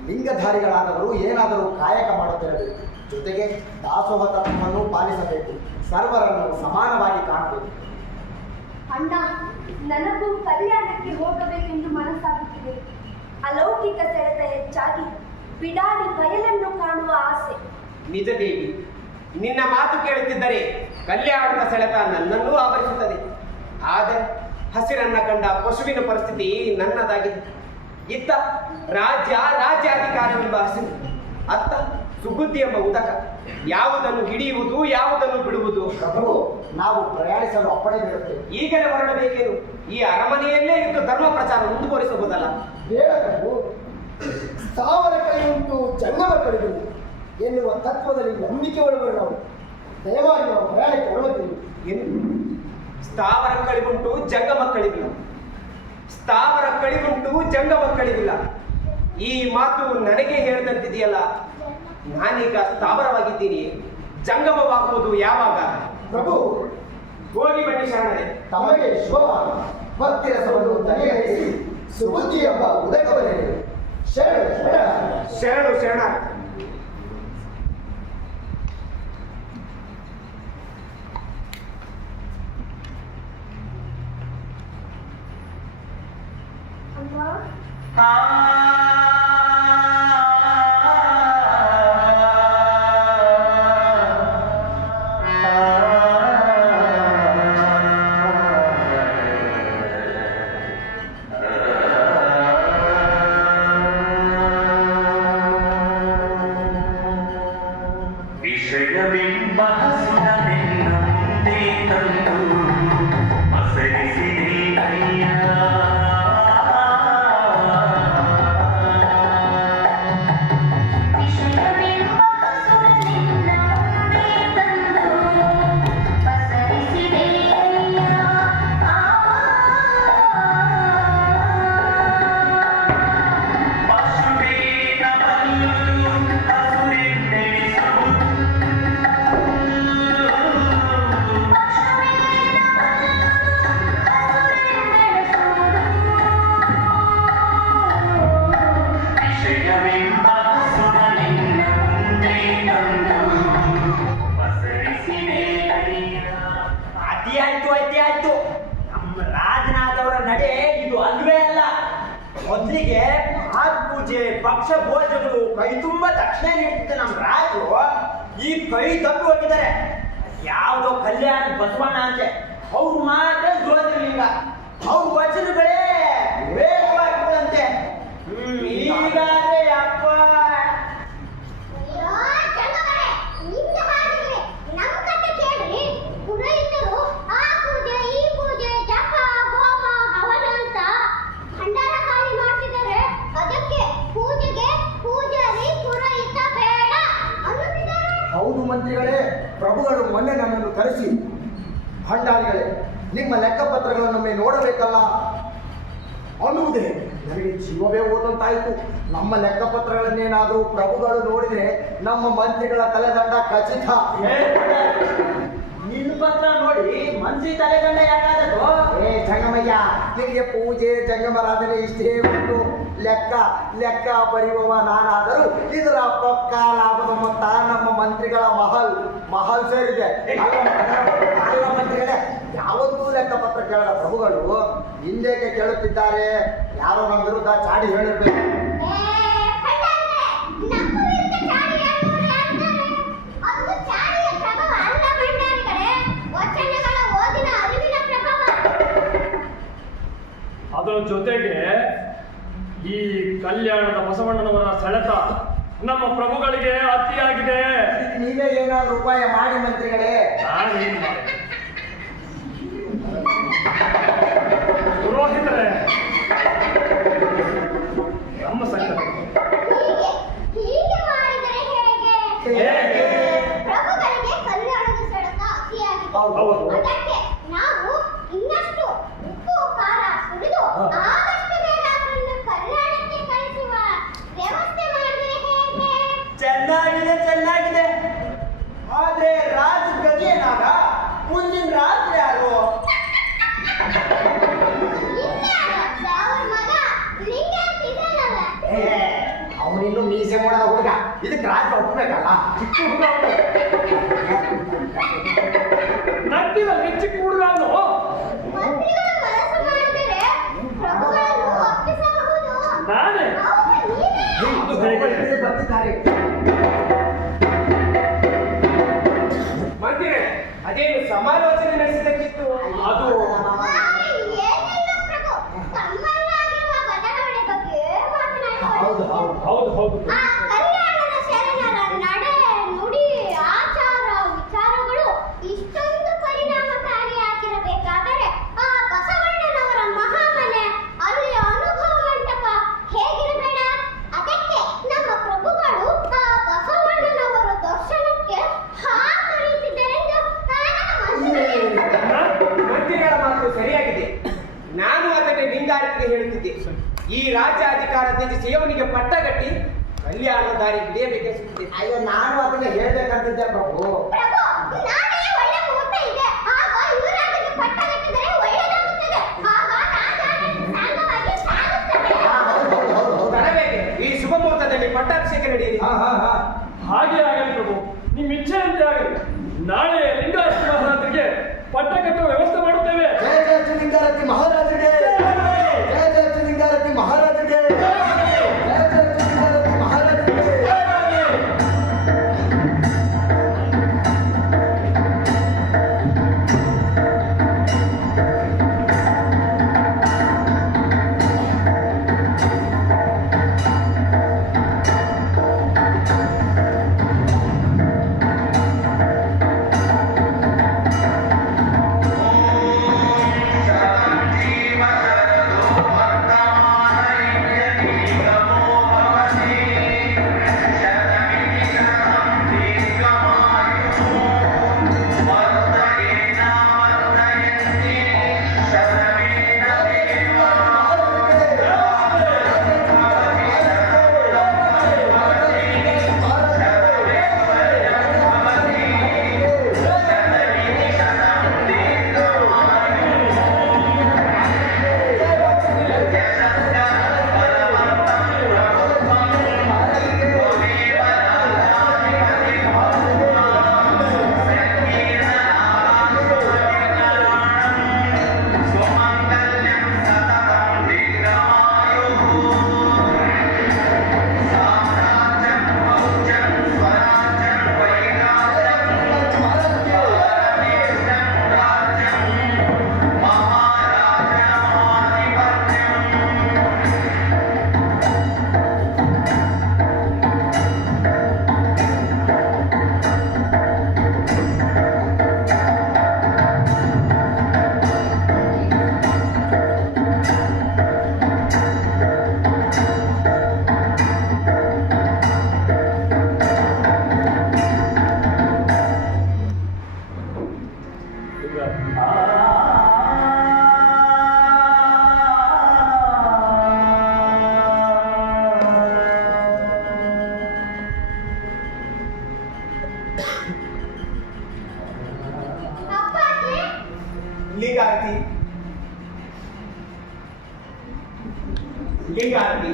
ಲಿಂಗಧಾರಿಗಳಾದವರು ಏನಾದರೂ ಕಾಯಕ ಮಾಡುತ್ತಿರಬೇಕು. ಜೊತೆಗೆ ದಾಸೋಹ ತತ್ವವನ್ನು ಪಾಲಿಸಬೇಕು. ಸರ್ವರನ್ನು ಸಮಾನವಾಗಿ ಕಾಣಬೇಕು. ಅಣ್ಣ, ನನಗೂ ಕಲ್ಯಾಣಕ್ಕೆ ಹೋಗಬೇಕೆಂದು ಮನಸ್ಸಾಗುತ್ತಿದೆ. ಅಲೌಕಿಕ ಸೆಳೆತ ಹೆಚ್ಚಾಗಿ ಬಿಡಾಡಿ ಬಯಲನ್ನು ಕಾಣುವ ಆಸೆ. ನಿಜ ದೇವಿ, ನಿನ್ನ ಮಾತು ಕೇಳುತ್ತಿದ್ದರೆ ಕಲ್ಯಾಣದ ಸೆಳೆತ ನನ್ನನ್ನೂ ಆವರಿಸುತ್ತದೆ. ಆದರೆ ಹಸಿರನ್ನ ಕಂಡ ಪಶುವಿನ ಪರಿಸ್ಥಿತಿ ನನ್ನದಾಗಿದೆ. ಇತ್ತ ರಾಜ್ಯಾಧಿಕಾರವೆಂಬ ಹಸಿರು, ಅತ್ತ ಸುಬುದ್ಧಿ ಎಂಬ ಉದಕ. ಯಾವುದನ್ನು ಹಿಡಿಯುವುದು, ಯಾವುದನ್ನು ಬಿಡುವುದು? ಪ್ರಭು, ನಾವು ಪ್ರಯಾಣಿಸಲು ಅಪ್ಪಣೆ ಬೇಡುತ್ತೇವೆ. ಈಗಲೇ ಹೊರಡಬೇಕೇನು? ಈ ಅರಮನೆಯಲ್ಲೇ ಇದ್ದು ಧರ್ಮ ಪ್ರಚಾರ ಮುಂದುವರಿಸಬಹುದಲ್ಲ? ಬೇಡ ಪ್ರಭು, ಸ್ಥಾವರ ಕಳೆಯುಂಟು ಜಂಗಮ ಕಳೆಯುವುದು ಎನ್ನುವ ತತ್ವದಲ್ಲಿ ನಂಬಿಕೆ ಒಳಗಡೆ ನಾವು ದಯವಾಗಿ ನಾವು ಪ್ರಯಾಣಕ್ಕೆ ಹೊರಡುತ್ತೇವೆ. ಏನು? ಸ್ಥಾವರ ಕಳಿವುಂಟು ಜಂಗಮ ಕಳಿವಿಲ್ಲ, ಸ್ಥಾವರ ಕಳಿವುಂಟು ಜಂಗಮ ಕಳಿವಿಲ್ಲ. ಈ ಮಾತು ನನಗೆ ಹೇಳಿದಂತಿದೆಯಲ್ಲ. ನಾನೀಗ ಸ್ಥಾವರವಾಗಿದ್ದೀನಿ, ಜಂಗಮವಾಗುವುದು ಯಾವಾಗ? ಪ್ರಭು, ಹೋಗಿ ಬನ್ನಿ ಶರಣರೇ. ತಮಗೆ ಶುಭವಾದ ಭಕ್ತಿ ರಸವನ್ನು ತಲೆಗೈಸಿ ಸುಬುದ್ಧಿ ಎಂಬ ಉದಕವನ್ನೇ ಶರಣ ಶರಣ ಶರಣ. ವಿಷಯವೆಂಬ ಹಸುರನೆನ್ನ ಮುಂದೆ ತಂದು ಮಸರಿಸಿದೆ ಕೈಯ. ವಿಷಯವೆಂಬ ಹಸುರನೆನ್ನ ಮುಂದೆ ತಂದು ಪಸರಿಸಿದೆ ಕೈಯ. ಪಶುವೇನ ಬಲ್ಲುದು ಹಸುರೆಂದೆಣಿಸುವುದು. ವಿಷಯವೆಂಬ ಹಸುರನೆನ್ನ ಮುಂದೆ ತಂದು ಪಸರಿಸಿದೆ ಕೈಯ. ಅತಿ ಆಯ್ತು. ನಮ್ಮ ರಾಜನಾದವರ ನಡೆ ಇದು ಅಲ್ವೇ ಅಲ್ಲ. ಮೊದಲಿಗೆ ಪೂಜೆ, ಪಕ್ಷ ಭೋಜಗಳು, ಕೈ ತುಂಬ ದಕ್ಷಿಣೆ ನೀಡ್ತಿದ್ದ ನಮ್ಮ ರಾಜರು ಈ ಕೈ ತಪ್ಪಿ ಹೋಗಿದ್ದಾರೆ. ಯಾವುದೋ ಕಲ್ಯಾಣ ಬಸವಣ್ಣ ಅಂತೆ, ಅವ್ರು ಮಾತ್ರ ಜ್ಯೋತಿರ್ಲಿಂಗ, ಅವ್ರ ವಚನಗಳೇ ವೇಗವಾಗಿರುವಂತೆ. ಈಗಾದ್ರೆ ಅಪ್ಪ ಅಯ್ಯೋ ಚಂದವರೇ, ನಿಮ್ದು ಹಾಗಿದ್ರೆ ನಮ್ಮ ಕತೆ ಕೇಳ್ರಿ. ಪುರೋಹಿತರು ಆ ಪೂಜೆ ಈ ಪೂಜೆ ಜಪ ಹೋಮ ಹವನ ಅಂತ ಭಂಡಾರ ಖಾಲಿ ಮಾಡ್ತಿದ್ದಾರೆ. ಅದಕ್ಕೆ ಪೂಜೆಗೆ ಪೂಜಾರಿ ಪುರೋಹಿತ ಬೇಡ ಅನ್ನುತ್ತಿದ್ದಾರೆ. ಹೌದು ಮಂತ್ರಿಗಳೇ, ಪ್ರಭುಗಳು ಮೊನ್ನೆ ನನ್ನನ್ನು ಕರೆಸಿ, ಭಂಡಾರಿಗಳೇ ನಿಮ್ಮ ಲೆಕ್ಕಪತ್ರಗಳನ್ನೊಮ್ಮೆ ನೋಡಬೇಕಲ್ಲ ಅನ್ನುವುದೇ ನನಗೆ ಜೀವವೇ ಹೋದಂತಾಯಿತು. ನಮ್ಮ ಲೆಕ್ಕಪತ್ರಗಳನ್ನೇನಾದರೂ ಪ್ರಭುಗಳು ನೋಡಿದರೆ ನಮ್ಮ ಮಂತ್ರಿಗಳ ತಲೆದಂಡ ಖಚಿತ. ನಿನ್ನ ಪತ್ರ ನೋಡಿ ಮನ್ಸಿ ತಲೆಗಂಡ ಯಾಕಾದದು? ಏ ಜಂಗಮಯ್ಯ, ನಿನಗೆ ಪೂಜೆ ಜಂಗಮರಾಧನೆ ಇಷ್ಟೇ ಉಂಟು. ಲೆಕ್ಕ ಬರೆಯುವವ ನಾನಾದರೂ ಇದರ ಪಕ್ಕ ಲಾಭದ ಮೊತ್ತ ನಮ್ಮ ಮಂತ್ರಿಗಳ ಮಹಲ್ ಸೇರಿದೆ. ಅಲ್ಲ ಮಂತ್ರಿಗಳೇ, ಯಾವತ್ತೂ ಲೆಕ್ಕಪತ್ರ ಕೇಳದ ಪ್ರಭುಗಳು ಹಿಂದೇಕೆ ಕೇಳುತ್ತಿದ್ದಾರೆ? ಯಾರೋ ನಮ್ಮ ವಿರುದ್ಧ ಚಾಡಿ ಹೇಳಿರ್ಬೇಕು. ಭಂಡಾರಿಗಳೇ, ನಮ್ಮ ವಿರುದ್ಧ ಚಾಡಿ ಹೇಳ್ತಾರೆ ಅಂತಾರೆ. ಅದು ಚಾಡಿಯ ಪ್ರಭಾವ ಅಲ್ಲ ಭಂಡಾರಿಗಳೇ, ವಚನಗಳ ಓದಿನ ಅರಿವಿನ ಪ್ರಭಾವ. ಅದರ ಜೊತೆಗೆ ಈ ಕಲ್ಯಾಣದ ಬಸವಣ್ಣನವರ ಸೆಳೆತ ನಮ್ಮ ಪ್ರಭುಗಳಿಗೆ ಅತಿಯಾಗಿದೆ. ಇದಕ್ಕೆ ನೀವೇ ಏನಾದ್ರು ಉಪಾಯ ಮಾಡಿ ಮಂತ್ರಿಗಳೇ. ನಾನೇನು ಮಾಡಿದೆ? ಪುರೋಹಿತರೇ, ನಮ್ಮ ಸಂಕಟ ಹೀಗೆ ಮಾಡಿದರೆ ಹೇಗೆ? ಪ್ರಭುಗಳಿಗೆ ಕಲ್ಯಾಣದ ಸೆಳೆತ ಅತಿಯಾಗಿದೆ. ಹೌದು. ಅದಕ್ಕೆ ನಾವು ಇನ್ನಷ್ಟು ಉಪ್ಪು ಖಾರ ಸುರಿದು ಆದಷ್ಟು ಬೇಗ ಅವರನ್ನು ಕಲ್ಯಾಣಕ್ಕೆ ಕಳಿಸುವ ವ್ಯವಸ್ಥೆ ಮಾಡಿದರೆ ಹೇಗೆ? ಚೆನ್ನಾಗಿದೆ. ಆದ್ರೆ ರಾಜ ಗತಿ ಏನಾಗ? ಮುಂದಿನ ರಾತ್ರಿ ಯಾರು? ಇನ್ಯಾರು? ಅವ್ರ ಮಗ ಲಿಂಗ ಅಂತಿದ್ದಾನಲ್ಲ. ಅವನಿನ್ನು ಮೀಸೆ ಮಾಡದ ಹುಡುಗ, ಇದಕ್ಕೆ ರಾಜ ಒಪ್ಪಬೇಕಲ್ಲ. ಚಿಕ್ಕ ಹುಡುಗ ಅವನು. ನಟ್ಟಿನಲ್ಲಿ ಚಿಕ್ಕ ಹುಡುಗ ಅವನು. ಮಂತ್ರಿಗಳು ಮನಸ್ಸು ಮಾಡಿದರೆ ಪ್ರಭುಗಳನ್ನು ಒಪ್ಪಿಸಬಹುದು. ನಾನೇ ಹೌದು, ನೀವೇ. ಬರ್ತಿದ್ದಾರೆ. ಮಂತ್ರಿಗಳೇ, ಅದೇನು ಸಮಾಲೋಚನೆ ನಡೆಸಿದಕ್ಕಿತ್ತು? ಅದು ಏನಿಲ್ಲ ಪ್ರಭು, ತಮ್ಮಲ್ಲಾಗಿರುವ ಬದಲಾವಣೆ ಬಗ್ಗೆ ಹೌದು ಹೌದು ಹೌದು ಹೌದು ಆ ಕಲ್ಯಾಣದ ಶರಣರ ನಡೆ ನುಡಿ ಆಚಾರ ವಿಚಾರಗಳು ಇಷ್ಟೊಂದು ಪರಿಣಾಮಕಾರಿಯಾಗಿರಬೇಕಾದರೆ ಆ ಬಸವಣ್ಣನವರ ಮಹಾಮನೆ ಅಲ್ಲಿಯ ಅನುಭವ ಮಂಟಪ ಹೇಗಿರಬೇಡ. ಅದಕ್ಕೆ ನಮ್ಮ ಪ್ರಭುಗಳು ಆ ಬಸವಣ್ಣನವರ ದರ್ಶನಕ್ಕೆ ಹಾತೊರೆಯುತ್ತಿದ್ದರೆಂದು ಮಂತ್ರಿಗಳ ಮಾತು ಸರಿಯಾಗಿದೆ. ನಾನು ಅದನ್ನೇ ಲಿಂಗಾಯತಿಗೆ ಹೇಳುತ್ತಿದ್ದೆ. ಈ ರಾಜ್ಯ ಅಧಿಕಾರ ತ್ಯಜಿಸಿ ಅವನಿಗೆ ಪಟ್ಟಗಟ್ಟಿ ಕಲ್ಯಾಣ ದಾರಿ ಹಿಡಿಯಬೇಕೆನಿಸುತ್ತಿದೆ. ಅಯ್ಯೋ ನಾನು ಅದನ್ನ ಹೇಳ್ಬೇಕಂತಿದ್ದೆ ಪ್ರಭು. ಪ್ರಭು ನಾಳೆ ಒಳ್ಳೆ ಮುಹೂರ್ತ ಇದೆ. ಆಗ ಯುವರಾಜನಿಗೆ ಪಟ್ಟಗಟ್ಟಿದರೆ ಒಳ್ಳೆಯದಾಗುತ್ತದೆ. ಆಗ ರಾಜಾಡಳಿತ ಸಾಂಗವಾಗಿ ಸಾಗುತ್ತದೆ. ತರಬೇಕೆ ಈ ಶುಭ ಮುಹೂರ್ತದಲ್ಲಿ ಪಟ್ಟಾಭಿಷೇಕ ನಡೆಯಲಿ. ಹಾಗೆ ಆಗಲಿ ಪ್ರಭು, ನಿಮ್ಮ ಇಚ್ಛೆಯಂತೆ ಆಗಲಿ. ನಾಳೆ ಲಿಂಗಾಯತ ಮಹಾರಾಜರಿಗೆ ಪಟ್ಟ ಕಟ್ಟುವ ವ್ಯವಸ್ಥೆ ಮಾಡುತ್ತೇವೆ. ಜಯ ಜಯ ಶ್ರೀ ಲಿಂಗಾರತಿ ಮಹಾರಾಜರಿಗೆ, ಜಯ ಜಯ ಶ್ರೀ ಲಿಂಗಾರತಿ ಮಹಾರಾಜರಿಗೆ, ಜಯ ಜಯ ಶ್ರೀ ಲಿಂಗಾರತಿ ಮಹಾರಾಜರಿಗೆ. ಅಪ್ಪಾಜಿ ಲಿಂಗಾರತಿ ಲಿಂಗಾರತಿ,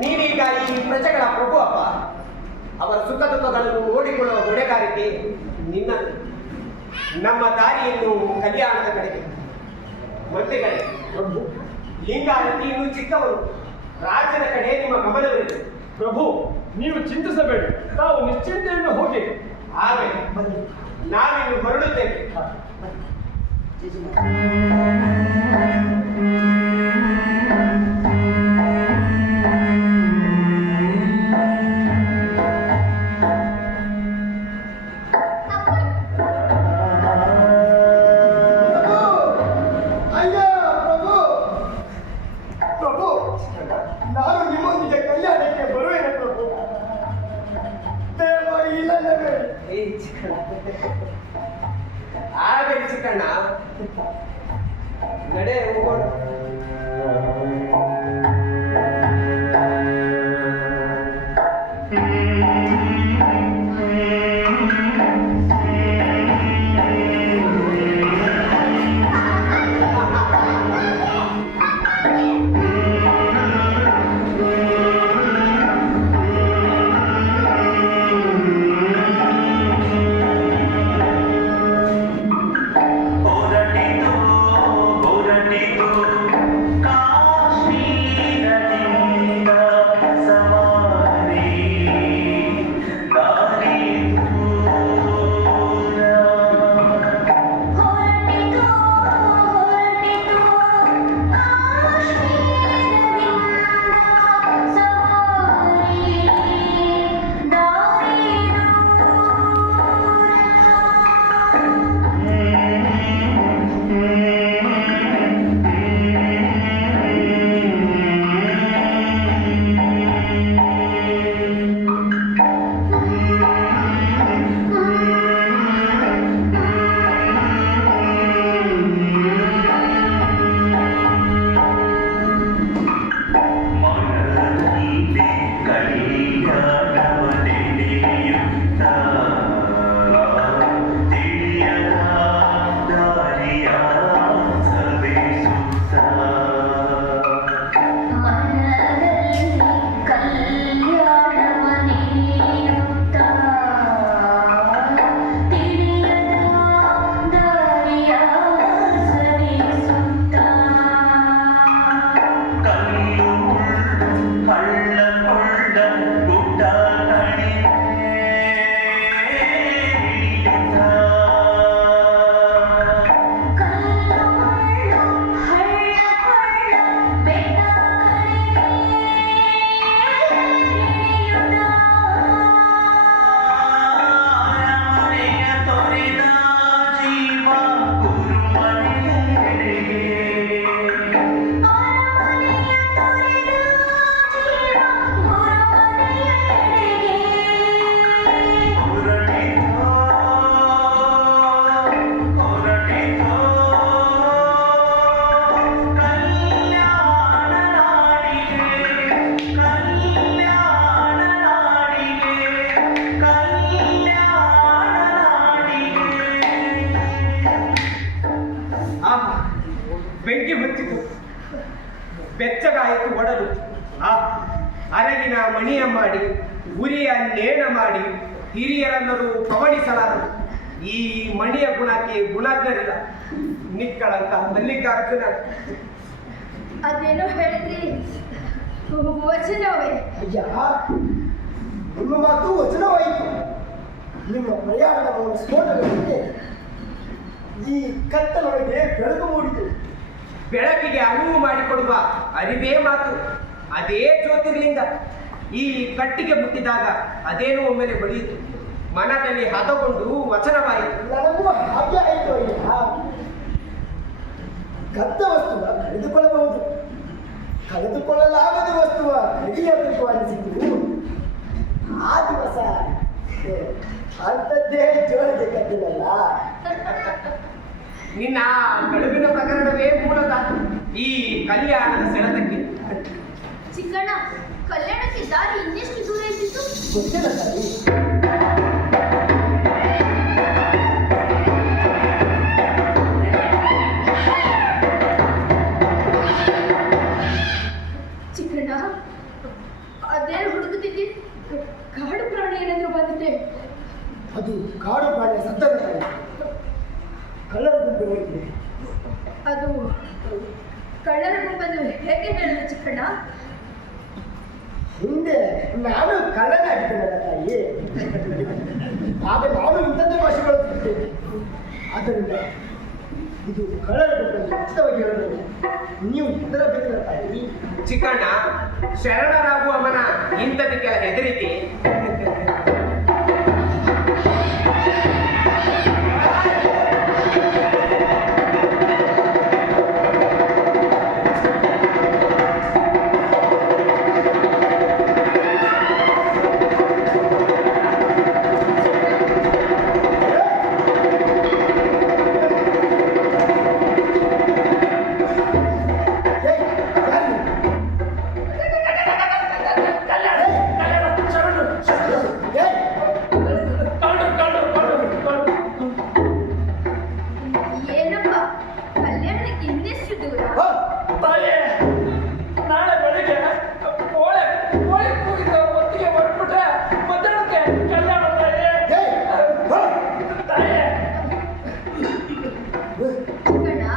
ನೀನೀಗ ಈ ಪ್ರಜೆಗಳ ಪ್ರಭು ಅಪ್ಪ. ಅವರ ಸುಖ ದುಃಖಗಳನ್ನು ನೋಡಿಕೊಳ್ಳುವ ಹೊಣೆಗಾರಿಕೆ ನಿನ್ನ. ನಮ್ಮ ದಾರಿಯನ್ನು ಕಲ್ಯಾಣದ ಕಡೆಗೆ. ಮಂತ್ರಿಗಳೇ, ಪ್ರಭು ಲಿಂಗಾರತಿ ಇನ್ನು ಚಿಕ್ಕವರು. ರಾಜ್ಯದ ಕಡೆ ನಿಮ್ಮ ಗಮನವಿರಲಿ. ಪ್ರಭು ನೀವು ಚಿಂತಿಸಬೇಡಿ, ತಾವು ನಿಶ್ಚಿಂತೆಯಿಂದ ಹೋಗಿ. ಆಗಲಿ, ನಾವಿನ್ನು ಹೊರಡುತ್ತೇವೆ. ಅಯ್ಯೋ ಪ್ರಭು, ಪ್ರಭು ನಾನು ನಿಮ್ಮೊಂದಿಗೆ ಕಲ್ಯಾಣಕ್ಕೆ ಬರುವೇನೆ ಪ್ರಭು. ದಯಮಾಡಿ ಇಲ್ಲೇ ಬೇಡಿ. ಆಗಲಿ ಚಿಕ್ಕಣ್ಣ, ನಡೆ ಹೋಗೋಣ. ಓ ಕಲ್ಲಿನ ಮಣಿಯ ಮಾಡಿ ಉರಿಯ ನೇಣ ಮಾಡಿ ಹಿರಿಯರನ್ನರು ಪವಣಿಸಲಾರರು. ಈ ಮಣಿಯ ಗುಣಕ್ಕೆ ಗುಣಜ್ಞರಿಲ್ಲ. ನಿಕ್ಕಳಂಕ ಮಲ್ಲಿಕಾರ್ಜುನ. ಅದೇನೋ ಹೇಳಿದ್ರಿ, ವಚನವೇ? ಅಯ್ಯ, ನಿಮ್ಮ ಮಾತು ವಚನವಾಯಿತು. ನಿಮ್ಮ ಪ್ರಯಾಣದ ಸ್ಫೋಟಗಳಿಗೆ ಈ ಕತ್ತಲೊಳಗೆ ಬೆಳಕು ಮೂಡಿತು. ಬೆಳಕಿಗೆ ಅನುವು ಮಾಡಿಕೊಡುವ ಅರಿವೇ ಮಾತು. ಅದೇ ಜ್ಯೋತಿರ್ಲಿಂಗ. ಈ ಕಟ್ಟಿಗೆ ಮುಟ್ಟಿದಾಗ ಅದೇನೋ ಒಮ್ಮೆಲೆ ಬಡಿಯಿತು. ಮನದಲ್ಲಿ ಹದಗೊಂಡು ವಚನವಾಯಿತು. ನನಗೂ ಹಾಗೆ ಆಯಿತು. ಅಯ್ಯ, ಕದ್ದ ವಸ್ತುವ ಕಳೆದುಕೊಳ್ಳಬಹುದು, ಕಳೆದುಕೊಳ್ಳಲಾಗದ ವಸ್ತುವ ಕಡಿಯಬೇಕು ಅನಿಸಿತು. ಆ ದಿವಸ ಅಂಥದ್ದೇ ಜೋಳಿಗೆ ಕದ್ದಿನಲ್ಲ. ನಿನ್ನ ಕಳುವಿನ ಪ್ರಕರಣವೇ ಮೂಲದ ಈ ಕಲ್ಯಾಣದ ಸೆಳೆತಕ್ಕೆ. ಚಿಕ್ಕಣ್ಣ, ಕಲ್ಯಾಣಕ್ಕೆ ದಾರಿ ಇನ್ನೆಷ್ಟು ದೂರ ಇದ್ದಿತ್ತು? ಗೊತ್ತಿಲ್ಲ ತಾಯಿ. ಚಿಕ್ಕಣ್ಣ, ಅದೇನು ಹುಡುಕುತ್ತಿದ್ದಿ? ಕಾಡು ಪ್ರಾಣಿ ಏನಾದರೂ ಬಂದಿದೆ? ಅದು ಕಾಡು ಪ್ರಾಣಿಯ ಸತ್ತದ ತಾಯಿ. ಕಳ್ಳರ ಗುಂಪು ಹೋಗಿದೆ. ಅದು ಕಳ್ಳರ ಗುಂಪನ್ನು ಹೇಗೆ ಹೇಳಿದ ಚಿಕ್ಕಣ್ಣ? ಹಿಂದೆ ನಾನು ಕಳ್ಳನಾಗಿದ್ದೇನಲ್ಲ ತಾಯಿ. ಆಗ ನಾನು ಇಂಥದ್ದೇ ಭಾಷೆ ಬಳಸುತ್ತಿದ್ದೇನೆ. ಆದ್ದರಿಂದ ಇದು ಕಳ್ಳರ ಗುಂಪನ್ನು ಖಚಿತವಾಗಿ ಹೇಳಬೇಕು. ನೀವು ಹೆದರಬೇಕಿಲ್ಲ ತಾಯಿ. ಚಿಕ್ಕಣ್ಣ, ಶರಣರಾಗುವ ಮನ ಇಂಥದಕ್ಕೆಲ್ಲ ಹೆದರಿಕೆ. ಏನಪ್ಪ, ಕಲ್ಯಾಣಕ್ಕೆ ಇನ್ನೆಷ್ಟು ದೂರ? ತಾಯೇ, ನಾಳೆ ಬೆಳಿಗ್ಗೆ ಕೋಳಿ ಕೂಗಿದ ಹೊತ್ತಿಗೆ ಹೊರಟ್ಬಿಟ್ರೆ ಮಧ್ಯಾಹ್ನಕ್ಕೆ ಕಲ್ಯಾಣ ತಾಯೇ. ತಾಯೇ, ಚಿಕ್ಕಣ್ಣ,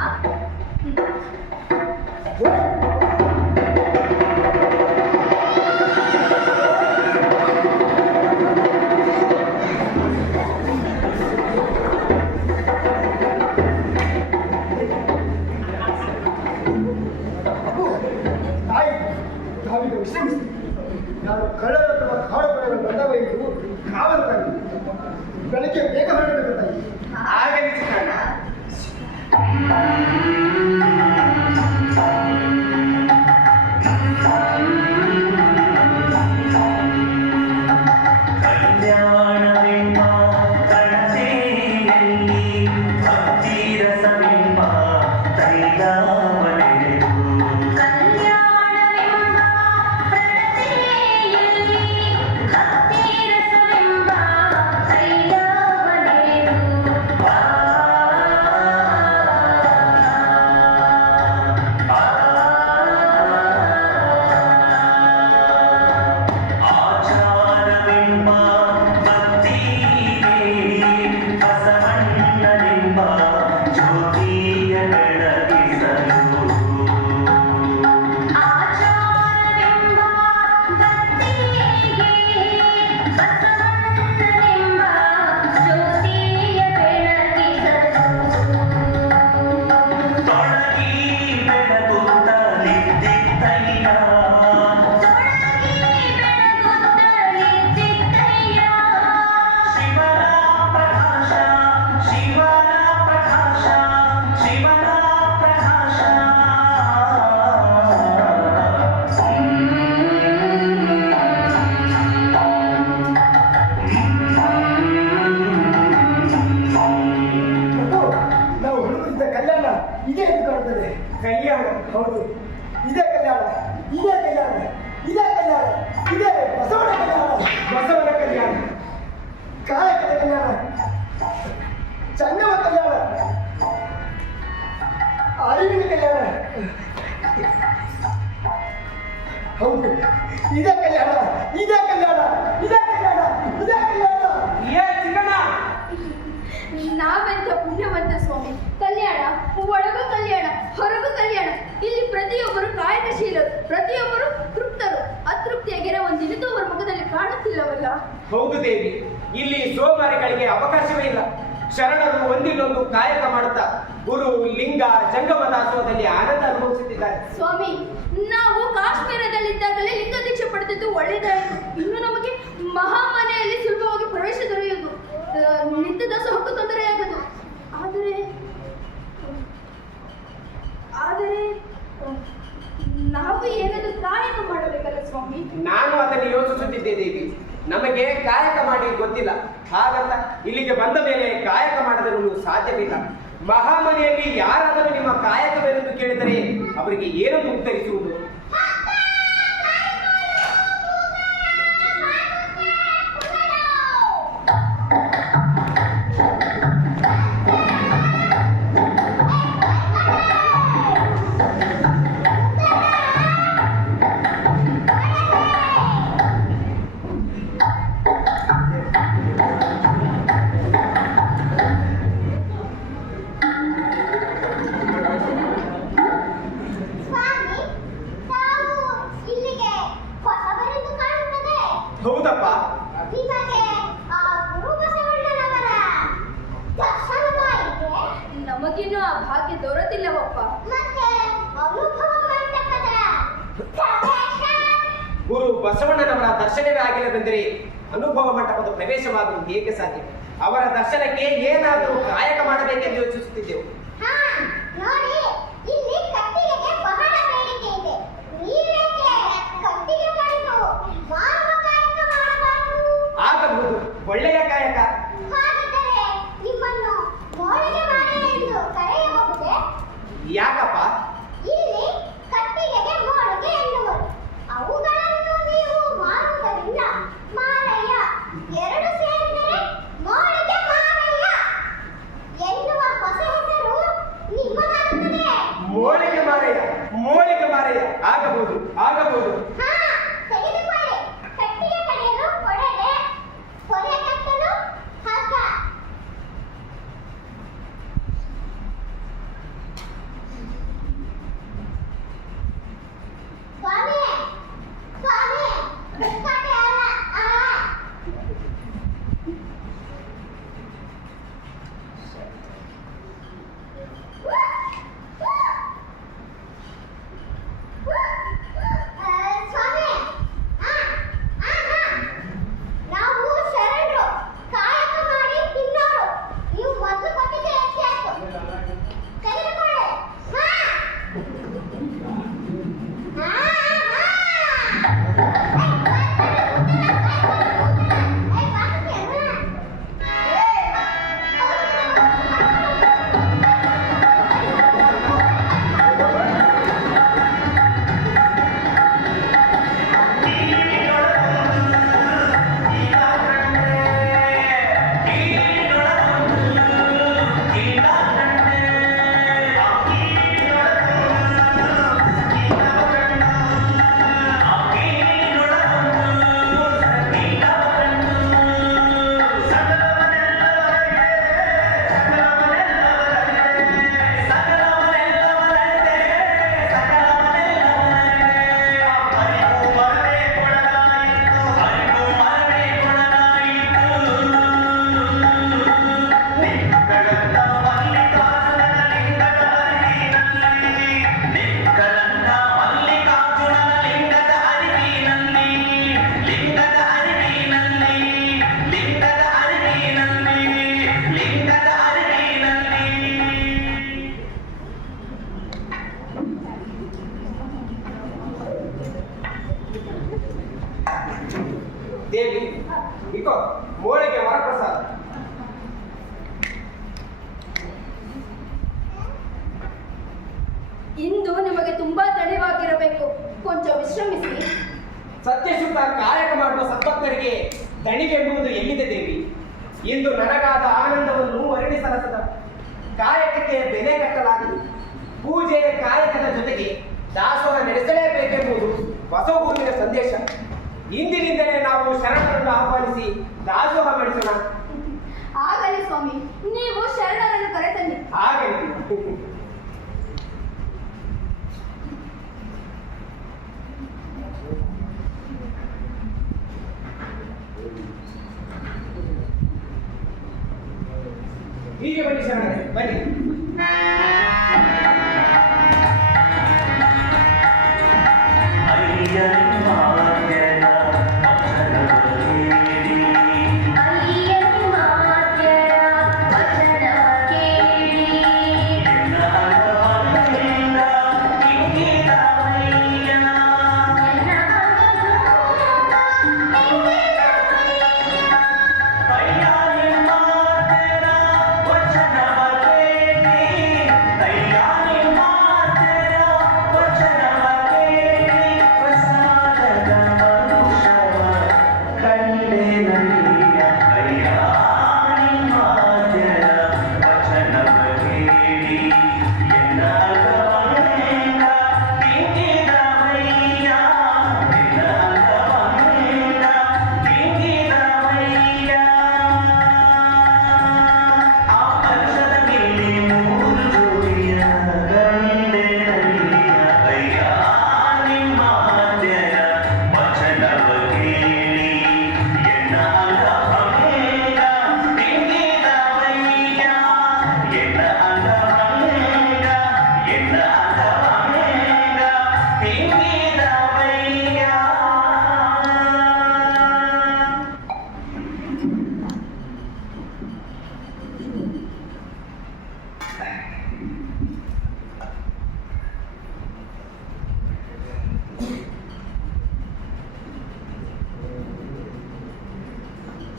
ತಾಯಿ, ತಾವೀಗ ವಿಶ್ರಮಿಸಿ. ನಾನು ಕಳ್ಳರ ಅಥವಾ ಕಾಡು ಪ್ರಾಣಿಗಳು ಬಂದವ ಎಂದು ಕಾವಲು ತಾಯಿ. ಬೆಳಗ್ಗೆ ಬೇಗ ಹೊರಡಬೇಕು ತಾಯಿ. ಆಗಲಿ ಚಿಕ್ಕಣ್ಣ. ಕಲ್ಯಾಣವೆಂಬ ಕಣತೆಯಲ್ಲಿ ಭಕ್ತಿರಸವೆಂಬ ತೈಲವನೆರೆದು ಕಲ್ಯಾಣವೆಂಬ ಪ್ರಣತೆಯಲ್ಲಿ ಭಕ್ತಿರಸವೆಂಬ ತೈಲವನೆರೆದು ಆಚಾರವೆಂಬ ಭಕ್ತಿಗೆ ಬಸವಣ್ಣನೆಂಬ ಜ್ಯೋತಿಯ ಬೆಳಗಿಸಲು ಆಚಾರವೆಂಬ ಭಕ್ತಿಗೆ ಬಸವಣ್ಣನೆಂಬ ಜ್ಯೋತಿಯ ಬೆಳಗಿಸಲು ತೊಡಗಿ ಬೆಳಗುತ್ತಲಿದ್ದಿತ್ತಯ್ಯ ತೊಡಗಿ ಬೆಳಗುತ್ತಲಿದ್ದಿತ್ತಯ್ಯ ಶಿವನ ಪ್ರಕಾಶ ಶಿವನ ಪ್ರಕಾಶ ಶಿವನ ಪ್ರಕಾಶ ಪ್ರಭು, ನಾವು ಹುಡುಕಿದ್ದ ಕಲ್ಯಾಣ ಇದೇ ಎಂದು ಕಾಣುತ್ತದೆ. ಕಲ್ಯಾಣ. ಹೌದು, ಇದೇ ಕಲ್ಯಾಣ, ಇದೇ ಕಲ್ಯಾಣ, ಇದೇ ಕಲ್ಯಾಣ, ಇದೇ ಬಸವನ ಕಲ್ಯಾಣ. ಬಸವನ ಕಲ್ಯಾಣ. ಕಾಯಕದ ಕಲ್ಯಾಣ, ಚನ್ನವ ಕಲ್ಯಾಣ, ಅರಿವಿನ ಕಲ್ಯಾಣ. ಹೌದು, ಇದೇ ಕಲ್ಯಾಣ. ಇದೇ ಕಲ್ಯಾಣ, ಇದೇ ಕಲ್ಯಾಣ, ಇದೇ ಕಲ್ಯಾಣ. ಏ ಚಿಕ್ಕಣ್ಣ, ನಾವೆಂತ ಪುಣ್ಯವಂತ ಸ್ವಾಮಿ. ಕಲ್ಯಾಣ, ಒಳಗೂ ಕಲ್ಯಾಣ, ಹೊರಗೂ ಕಲ್ಯಾಣ. ಇಲ್ಲಿ ಪ್ರತಿಯೊಬ್ಬರು ಕಾಯಕಶೀಲರು, ಪ್ರತಿಯೊಬ್ಬರು ತೃಪ್ತರು. ಅತೃಪ್ತಿಯ ಗೆರೆ ಒಂದಿನಿತೂ ಅವರ ಮುಖದಲ್ಲಿ ಕಾಣುತ್ತಿಲ್ಲವಲ್ಲ. ಹೌದು ದೇವಿ, ಇಲ್ಲಿ ಸೋಮಾರಿಗಳಿಗೆ ಅವಕಾಶವೇ ಇಲ್ಲ. ಶರಣರು ಒಂದಿಲ್ಲೊಂದು ಕಾಯಕ ಮಾಡುತ್ತಾ ಗುರು ಲಿಂಗ ಜಂಗಮ ದಾಸೋಹದಲ್ಲಿ ಆನಂದ ಅನುಭವಿಸುತ್ತಿದ್ದಾರೆ. ಸ್ವಾಮಿ, ನಾವು ಕಾಶ್ಮೀರದಲ್ಲಿದ್ದಾಗಲೇ ಲಿಂಗ ದೀಕ್ಷೆ ಪಡೆದಿದ್ದು ಒಳ್ಳೆಯದಾಯಿತು. ಇನ್ನು ನಮಗೆ ಮಹಾಮನೆಯಲ್ಲಿ ಸುಲಭವಾಗಿ ಪ್ರವೇಶ ದೊರೆಯುವುದು, ನಿತ್ಯ ದಾಸೋಹಕ್ಕೂ ತೊಂದರೆಯಾಗದು. ಆದರೆ ನಾವು ಏನಾದರೂ ಕಾಯಕ ಮಾಡಬೇಕಲ್ಲ ಸ್ವಾಮಿ. ನಾನು ಅದನ್ನು ಯೋಚಿಸುತ್ತಿದ್ದೆ ದೇವಿ. ನಮಗೆ ಕಾಯಕ ಮಾಡಿ ಗೊತ್ತಿಲ್ಲ, ಹಾಗಂತ ಇಲ್ಲಿಗೆ ಬಂದ ಮೇಲೆ ಕಾಯಕ ಮಾಡಲು ಸಾಧ್ಯವಿಲ್ಲ. ಮಹಾಮನೆಯಲ್ಲಿ ಯಾರಾದರೂ ನಿಮ್ಮ ಕಾಯಕವೆಂದು ಕೇಳಿದರೆ ಅವರಿಗೆ ಏನನ್ನು ಉತ್ತರಿಸುವುದು? ಹೌದಪ್ಪ, ನಮಗಿನ್ನೂ ಆ ಭಾಗ್ಯ ದೊರೆತಿಲ್ಲವಪ್ಪ. ಗುರು ಬಸವಣ್ಣನವರ ದರ್ಶನವೇ ಆಗಿಲ್ಲವೆಂದರೆ ಅನುಭವ ಮಂಟಪದ ಪ್ರವೇಶವಾಗುವುದು ಹೇಗೆ ಸಾಧ್ಯ? ಅವರ ದರ್ಶನಕ್ಕೆ ಏನಾದರೂ ಕಾಯಕ ಮಾಡಬೇಕೆಂದು ಯೋಚಿಸುತ್ತಿದ್ದೆವು. ಆಗಬಹುದು, ಒಳ್ಳೆಯ ಕಾಯಕ. ಯಾಕಪ್ಪ? ಅವುಗಳನ್ನು ನೀವು ಮಾರುವುದರಿಂದ ಮಾರಯ್ಯ ಎರಡು ಸೇರಿದರೆ ಮೋಳಿಗೆ ಮಾರಯ್ಯ ಎನ್ನುವ ಹೊಸ ಹೆಸರು ನಿಮ್ಮದಾಗುತ್ತದೆ. ಮೋಳಿಗೆ ಮಾರಯ್ಯ, ಮೋಳಿಗೆ ಮಾರಯ್ಯ. ಆಗಬಹುದು, ಆಗಬಹುದು. ತೆಗೆದುಕೊಳ್ಳಿ. ಕಟ್ಟಿಗೆ ಕಡಿಯಲು ಕೊಡಲೆ, ಹೊರೆ ಕಟ್ಟಲು ಹಗ್ಗ. ಸ್ವಾಮಿ, ಸ್ವಾಮಿ, ಕಟ್ಟೆ ಅಲ್ಲ, ಸ್ವಾಮಿ, ನಾವು ಶರಣರು, ಕಾಯಕ ಮಾಡಿ ತಿನ್ನೋರು. ನೀವು ಮೊದಲು ಕೊಟ್ಟಿದ್ದೆ ಹೆಚ್ಚೆ ಆಯ್ತು. ತೆಗೆದುಕೊಳ್ಳಿ. ದೇವಿ, ಇಕೋ ಮೋಳಿಗೆ ವರಪ್ರಸಾದ. ಇಂದು ನಿಮಗೆ ತುಂಬಾ ತಡವಾಗಿರಬೇಕು, ಕೊಂಚ ವಿಶ್ರಮಿಸಿ. ಸತ್ಯಶುದ್ಧ ಕಾಯಕ ಮಾಡುವ ಸದ್ಭಕ್ತರಿಗೆ ದಣಿವೆಂಬುದು ಎಲ್ಲಿದೆ ದೇವಿ? ಇಂದು ನನಗಾದ ಆನಂದವನ್ನು ವರ್ಣಿಸಲಸದ. ಕಾಯಕಕ್ಕೆ ಬೆಲೆ ಕಟ್ಟಲಾಗದು. ಪೂಜೆ ಕಾಯಕದ ಜೊತೆಗೆ ದಾಸೋಹ ನಡೆಸಲೇಬೇಕೆಂಬುದು ಬಸವಗುರುವಿನ ಸಂದೇಶ. ಇಂದಿನಿಂದಲೇ ನಾವು ಶರಣರನ್ನು ಆಹ್ವಾನಿಸಿ ದಾಸೋಹ ಮಾಡಿಸೋಣ. ಆಗಲಿ ಸ್ವಾಮಿ, ನೀವು ಶರಣರನ್ನು ಕರೆತನ್ನಿ. ಹಾಗೆ ಹೀಗೆ ಬನ್ನಿ ಶರಣರೇ, ಬನ್ನಿ.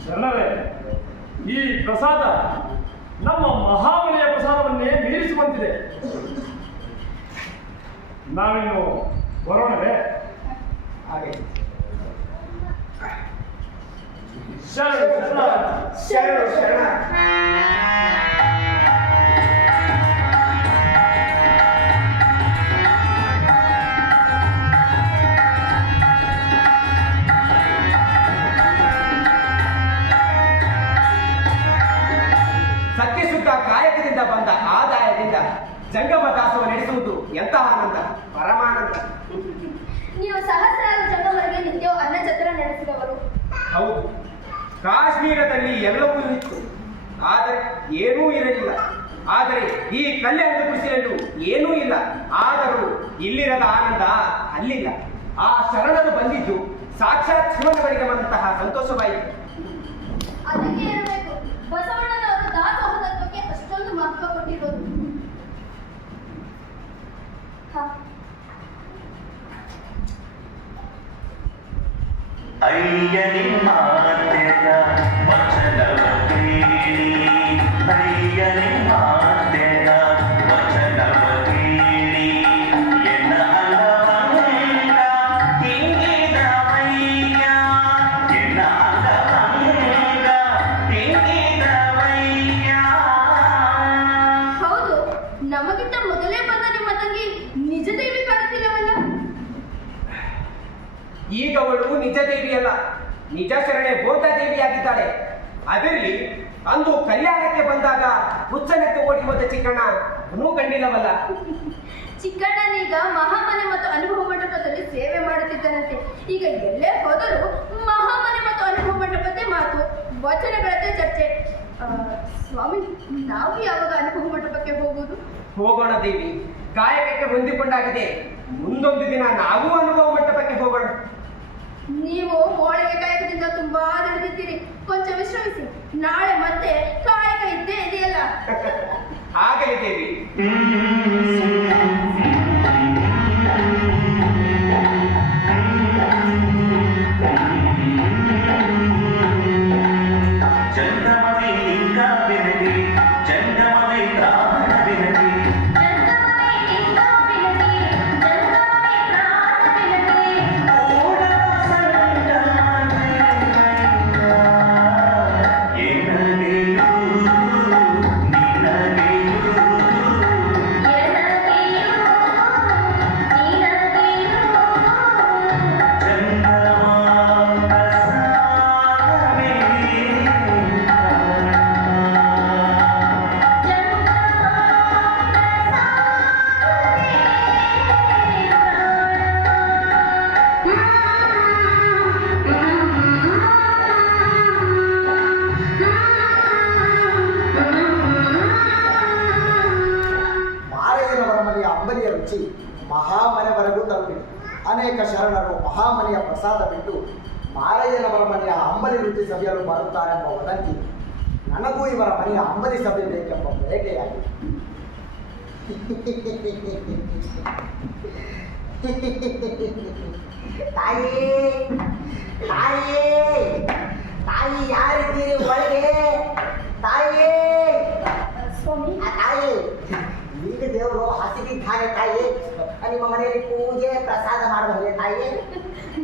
ಶರಣರೇ, ಈ ಪ್ರಸಾದ ನಮ್ಮ ಮಹಾಬಲಿಯ ಪ್ರಸಾದವನ್ನೇ ಮೀರಿಸುವಂತಿದೆ. ನಾವಿನ್ನು ಬರೋಣವೇ? ಹಾಗೆ ಶರಣ ಶರಣ ಶರಣ. ಸತ್ಯಶುದ್ಧ ಕಾಯಕದಿಂದ ಬಂದ ಆದಾಯದಿಂದ ಜಂಗಮ ದಾಸೋಹ ನಡೆಸುವುದು ಎಂತಹ ಆನಂದ, ಪರಮಾನಂದ. ನೀವು ಸಹಸ್ರಾರು ಜಗವರೆಗೆ ನಿತ್ಯ ಅನ್ನಛತ್ರ ನಡೆಸಿದವರು. ಹೌದು, ಕಾಶ್ಮೀರದಲ್ಲಿ ಎಲ್ಲವೂ ಇತ್ತು, ಆದರೆ ಏನೂ ಇರಲಿಲ್ಲ. ಆದರೆ ಈ ಕಲ್ಯಾಣದ ಕೃಷಿಯಲ್ಲೂ ಏನೂ ಇಲ್ಲ. ಆದರೂ ಇಲ್ಲಿರದ ಆನಂದ ಅಲ್ಲಿಲ್ಲ. ಆ ಶರಣರು ಬಂದಿದ್ದು ಸಾಕ್ಷಾತ್ ಶಿವನವರಿಗೆ ಬಂದಂತಹ ಸಂತೋಷವಾಯಿತು. ಅದಕ್ಕೆ ಇರಬೇಕು ಬಸವಣ್ಣನವರು ದಾಸೋಹ ತತ್ವಕ್ಕೆ ಅಷ್ಟೊಂದು ಮಹತ್ವ ಕೊಟ್ಟಿರೋದು. ಅಯ್ಯನಿ ಮಾತೆಯ ವಚನವ ಕೇಳಿ, ಅಯ್ಯನಿ ಮಾತೆಯ ವಚನವ ಕೇಳಿ, ಎನ್ನ ಅಂಗವಂಗ ಹಿಂಗಿದವಯ್ಯ, ಎನ್ನ ಅಂಗವಂಗ ಹಿಂಗಿದವಯ್ಯ. ಹೌದು, ನಮಗಿಂತ ಮೊದಲೇ ಬಂದ ನಿಮ್ಮ ತಂಗಿ ನಿಜ ದೇವಿ ಕಾಣುತ್ತಿಲ್ಲವಲ್ಲ? ಈಗ ಅವಳು ನಿಜ ದೇವಿಯಲ್ಲ, ನಿಜ ಶರಣೆ ಬೋಧ ದೇವಿಯಾಗಿದ್ದಾಳೆ. ಅದರಲ್ಲಿ ಅಂದು ಕಲ್ಯಾಣಕ್ಕೆ ಬಂದಾಗ ಹುಚ್ಚನಕ್ಕೆ ಓಡಿ ಹೋದ ಚಿಕ್ಕಣ್ಣ ಅವನೂ ಕಂಡಿಲ್ಲವಲ್ಲ. ಚಿಕ್ಕಣ್ಣನೀಗ ಮಹಾಮನೆ ಮತ್ತು ಅನುಭವ ಮಂಟಪದಲ್ಲಿ ಸೇವೆ ಮಾಡುತ್ತಿದ್ದನಂತೆ. ಈಗ ಎಲ್ಲೇ ಹೋದರೂ ಮಹಾಮನೆ ಮತ್ತು ಅನುಭವ ಮಂಟಪದೇ ಮಾತು, ವಚನಗಳದ್ದೇ ಚರ್ಚೆ. ಸ್ವಾಮಿ, ನಾವು ಯಾವಾಗ ಅನುಭವ ಮಂಟಪಕ್ಕೆ ಹೋಗುವುದು? ಹೋಗೋಣ ದೇವಿ, ಕಾಯಕಕ್ಕೆ ಹೊಂದಿಕೊಂಡಾಗಿದೆ. ಮುಂದೊಂದು ದಿನ ನಾವು ಅನುಭವ ಮಂಟಪಕ್ಕೆ ಹೋಗೋಣ. ನೀವು ಹೋಳಿಗೆ ಕಾಯಕದಿಂದ ತುಂಬಾ ನಡೆದಿದ್ದೀರಿ, ಕೊಂಚ ವಿಶ್ರಮಿಸಿ. ನಾಳೆ ಮತ್ತೆ ಕಾಯಕ ಇದ್ದೇ ಇದೆಯಲ್ಲ. ಆಗಲಿ ದೇವಿ. ಜಂಗಮವೇ ಲಿಂಗ ಬಿರಲಿ, ಜಂಗಮವೇ ಪ್ರಾಣ ಬಿರಲಿ, ಮಹಾಮನೆಯ ಪ್ರಸಾದ ಬಿಟ್ಟು ಮಾರಯ್ಯನವರ ಮನೆಯ ಅಂಬಲಿ ರುಚಿ ಸವಿಯಲು ಬರುತ್ತಾರೆಂಬ ವದಂತಿ ನನಗೂ ಇವರ ಮನೆಯ ಅಂಬಲಿ ಸಭೆ ಬೇಕೆಂಬ ಬಯಕೆಯಾಗಿದೆ. ತಾಯಿ ತಾಯಿ ತಾಯಿ ಯಾರಿದ್ದೀರಿ ಒಳಗೆ? ತಾಯಿ ಸ್ವಾಮಿ, ತಾಯಿ ಈಗ ದೇವರು ಹಸಿದಿದ್ದಾರೆ ತಾಯಿ. ನಿಮ್ಮ ಮನೆಯಲ್ಲಿ ಪೂಜೆ ಪ್ರಸಾದ ಮಾಡಬಹುದೇ ತಾಯಿ?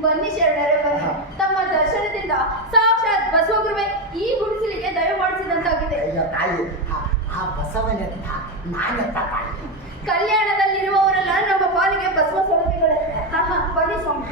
ಬನ್ನಿ ಶರಣರೇ ಬನ್ನಿ. ತಮ್ಮ ದರ್ಶನದಿಂದ ಸಾಕ್ಷಾತ್ ಬಸವಗುರುವೆ ಈ ಗುಡಿಸಲಿಗೆ ದಯ ಮಾಡಿಸಿದಂತಾಗಿದೆ. ಅಯ್ಯೋ ತಾಯಿ, ಆ ಬಸವನೆತ್ತ ನಾನೆತ್ತ ತಾಯಿ? ಕಲ್ಯಾಣದಲ್ಲಿರುವವರೆಲ್ಲ ನಮ್ಮ ಪಾಲಿಗೆ ಬಸವ ಸ್ವರೂಪಿಗಳೇ. ಬನ್ನಿ ಸ್ವಾಮಿ.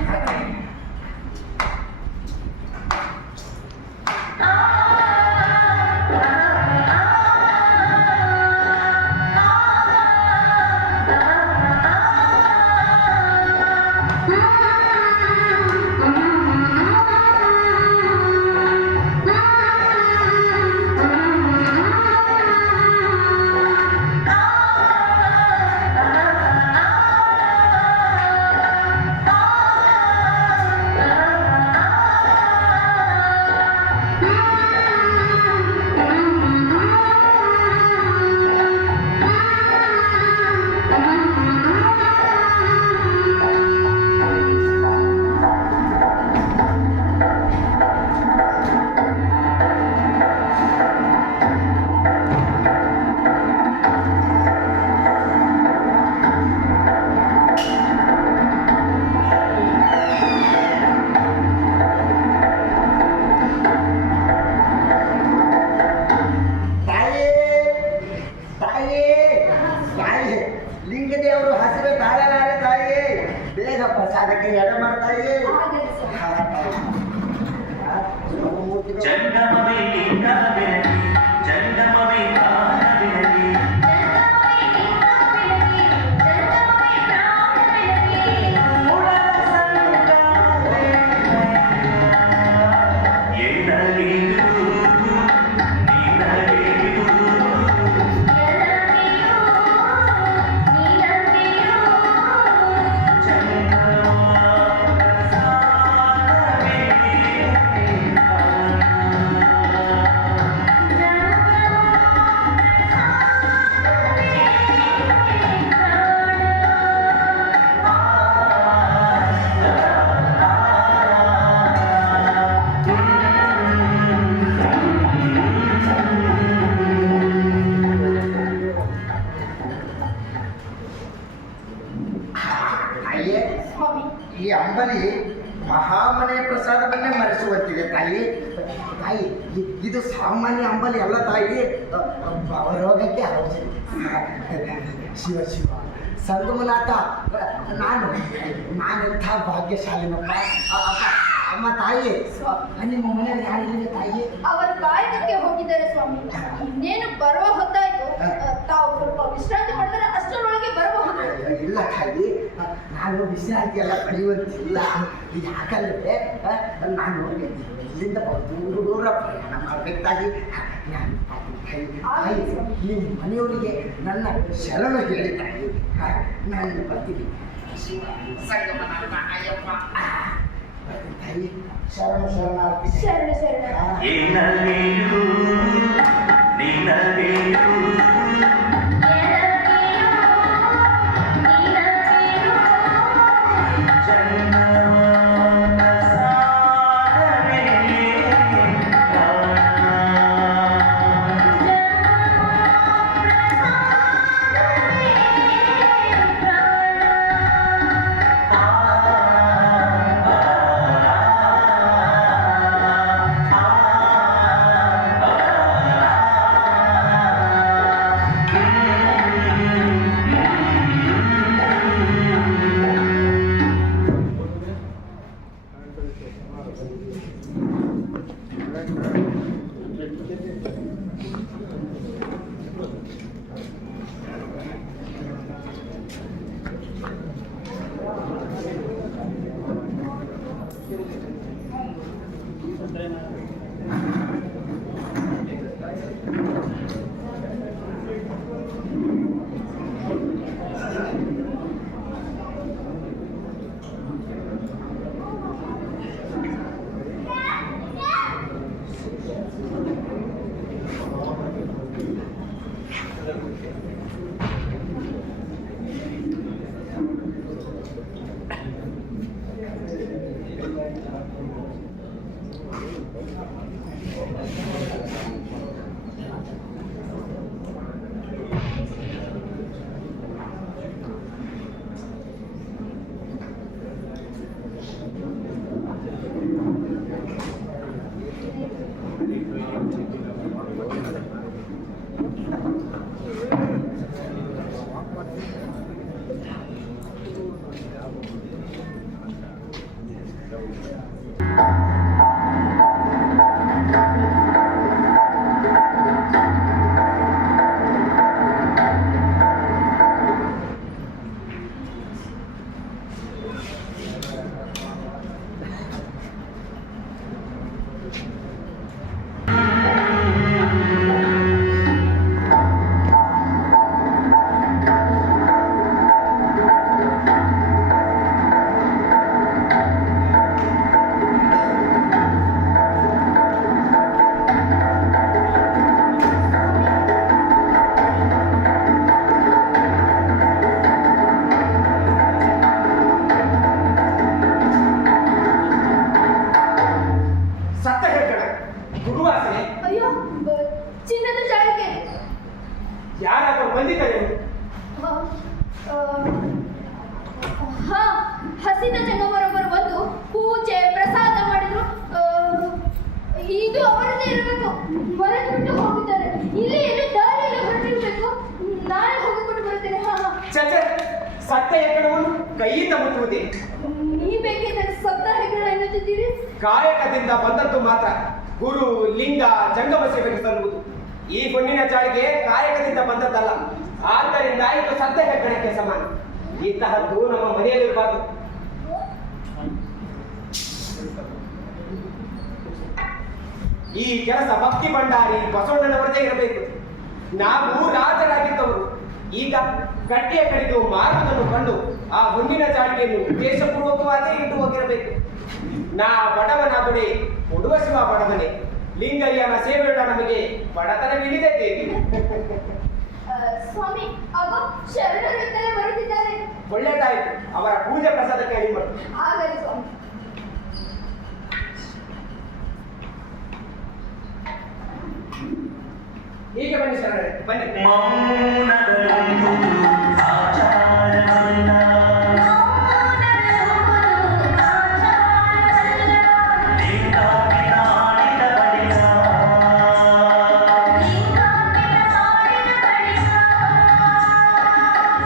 ಲಿಂಗದೇವರು ಹಸಿವೆ ತಾಳಲಾರೆ ತಾಯಿ, ಬೇಗ ಪ್ರಸಾದಕ್ಕೆ ಎಡೆ ಮಾಡ್ತಾಯಿ. ಜಂಗಮವೇ ಲಿಂಗ ಬೆಳಗಿ, ಜಂಗಮವೇ ಪ್ರಾಣ ಬೆಳಗಿ, ಮೂಡಲ ಸಂಗಮವೇ ಎನ್ನಲಿಯೂ ನಿನ್ನಲಿಯೂ ತಾಯಿಯೇ, ಈ ಅಂಬಲಿ ಮಹಾಮನೆಯ ಪ್ರಸಾದವನ್ನೇ ಮರೆಸುವಂತಿದೆ ತಾಯಿ. ತಾಯಿ, ಇದು ಸಾಮಾನ್ಯ ಅಂಬಲಿ ಅಲ್ಲ ತಾಯಿ, ರೋಗಕ್ಕೆ ಔಷಧಿ. ಶಿವ ಶಿವ ಸಂಗಮನಾಥ, ನಾನೆಂಥ ಭಾಗ್ಯಶಾಲಿನಪ್ಪ. ಅಮ್ಮ ತಾಯಿ, ನಿಮ್ಮ ಮನೆಯಲ್ಲಿ ಯಾರಿಲ್ಲ ತಾಯಿ? ಅವರು ಕಾಯಕಕ್ಕೆ ಹೋಗಿದ್ದಾರೆ ಸ್ವಾಮಿ. ಇನ್ನೇನು ಬರುವ ಹೊತ್ತಾಯ್ತು. ತಾವು ಸ್ವಲ್ಪ ವಿಶ್ರಾಂತಿ ಮಾಡಿದರೆ ಅಷ್ಟರೊಳಗೆ ಬರಬಹುದು. ಇಲ್ಲ ತಾಯಿ, ನಾನು ವಿಶ್ರಾಂತಿ ಎಲ್ಲ ಪಡೆಯುವಂತಿಲ್ಲ. ಯಾಕಂದ್ರೆ ನಾನು ಇಲ್ಲಿಂದ ದೂರ ಪ್ರಯಾಣ ಮಾಡಬೇಕಾಗಿ ನಾನು ತಾಯಿ, ನಿಮ್ಮ ಮನೆಯವರಿಗೆ ನನ್ನ ಶರಣ ಹೇಳಿ ತಾಯಿ, ನಾನು ಬರ್ತೀನಿ. ಸಂಗಮನಾಥ ಅಯ್ಯಪ್ಪ, ತಾಯಿ ಶರಣ ಶರಣಾರ್ಥಿ. ಶರಣ ಶರಣ. ಎನ್ನಲಿಯೂ ನಿನ್ನಲಿಯೂ ಸತ್ತ ಹೇಳ್ಕಣ ಗುರುವಾಸನೆ ಅಯ್ಯೋ ಚಿನ್ನದ ಜಾಳಿಗೆ. ಯಾರಾದರೂ ಬಂದಿದ್ದಾರೆ? ಹಾ, ಹಸಿದ ಜಂಗಮರೊಬ್ಬರು ಬಂದು ಪೂಜೆ ಪ್ರಸಾದ ಮಾಡಿದ್ರು. ಇದು ಅವರದೇ ಇರಬೇಕು. ಮರೆತು ಬಿಟ್ಟು ಹೋಗಿದ್ದಾರೆ. ಇಲ್ಲಿ ಎಲ್ಲಿ ದಾರಿಯಲ್ಲಿ ಹೊರಟಿರ್ಬೇಕು. ನಾಳೆ ಹೋಗಿಕೊಂಡು ಬರ್ತೇನೆ. ಹಾ ಹಾ. ಚಚ, ಸತ್ತ ಹೆಗ್ಗಣವನ್ನು ಕೈಯಿಂದ ಮುಟ್ಟುವುದೇ? ನೀವೇಕೆ ಸತ್ತ ಹೆಗ್ಗಣ ಎನ್ನುತ್ತಿದ್ದೀರಿ? ಕಾಯಕದಿಂದ ಬಂದದ್ದು ಮಾತ್ರ ಗುರು ಲಿಂಗ ಜಂಗಮ ಸೇವೆಗೆ ಸಲ್ಲುವುದು. ಈ ಹೊನ್ನಿನ ಜಾಳಿಗೆ ಕಾಯಕದಿಂದ ಬಂದದ್ದಲ್ಲ. ಆದ್ದರಿಂದ ಇದು ಸತ್ತ ಹೆಗ್ಗಣಕ್ಕೆ ಸಮಾನ. ಇಂತಹದ್ದು ನಮ್ಮ ಮನೆಯಲ್ಲಿರಬಾರದು. ಈ ಕೆಲಸ ಭಕ್ತಿ ಭಂಡಾರಿ ಬಸವಣ್ಣನವರದೇ ಇರಬೇಕು. ನಾವು ರಾಜರಾಗಿದ್ದವರು ಈಗ ಕಟ್ಟಿಯ ಕಡಿದು ಮಾರುವುದನ್ನು ಕಂಡು ಆ ಹೊನ್ನಿನ ಜಾಳಿಗೆಯನ್ನು ಉದ್ದೇಶಪೂರ್ವಕವಾಗಿ ಇಟ್ಟು ಹೋಗಿರಬೇಕು. ನಾ ಬಡವನಾದೊಡೆ ಕೊಡುವ ಶಿವ ಬಡವನೇ. ಲಿಂಗಯ್ಯನ ಸೇವೆಯುಳ್ಳ ನಮಗೆ ಬಡತನವಿದೆ ದೇವಿ. ಸ್ವಾಮಿ, ಅವ ಶರಣರುತ್ತಲೇ ಬರುತ್ತಿದ್ದಾರೆ. ಒಳ್ಳೆದಾಯಿತು. ಅವರ ಪೂಜೆ ಪ್ರಸಾದಕ್ಕೆ ಅಡಿ ಮಾಡು. ಆಗಲಿ ಸ್ವಾಮಿ. ಹೀಗೆ ಬನ್ನಿ ಶರಣರೇ, ಬನ್ನಿ. ಮೌನದೊಂದು ಆಚಾರವಲ್ಲ. ಲಿಂಗಾಭಿಮಾನಿದ ಬಳಿಕ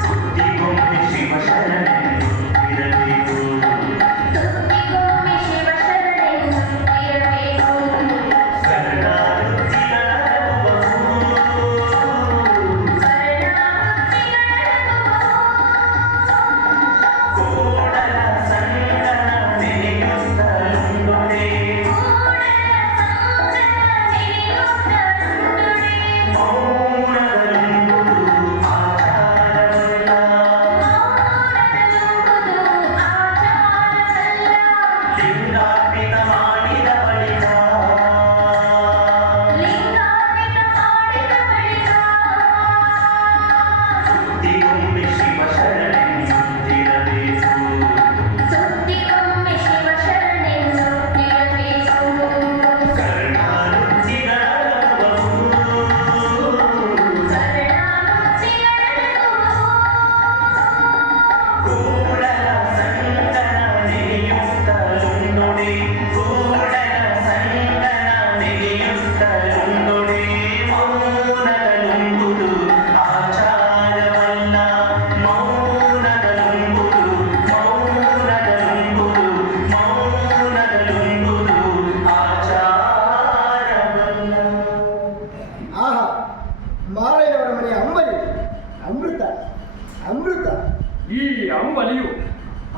ಸುದ್ದಿಗೊಮ್ಮೆ ಶಿವಶರಣೆಂದು ಇರಬೇಕು.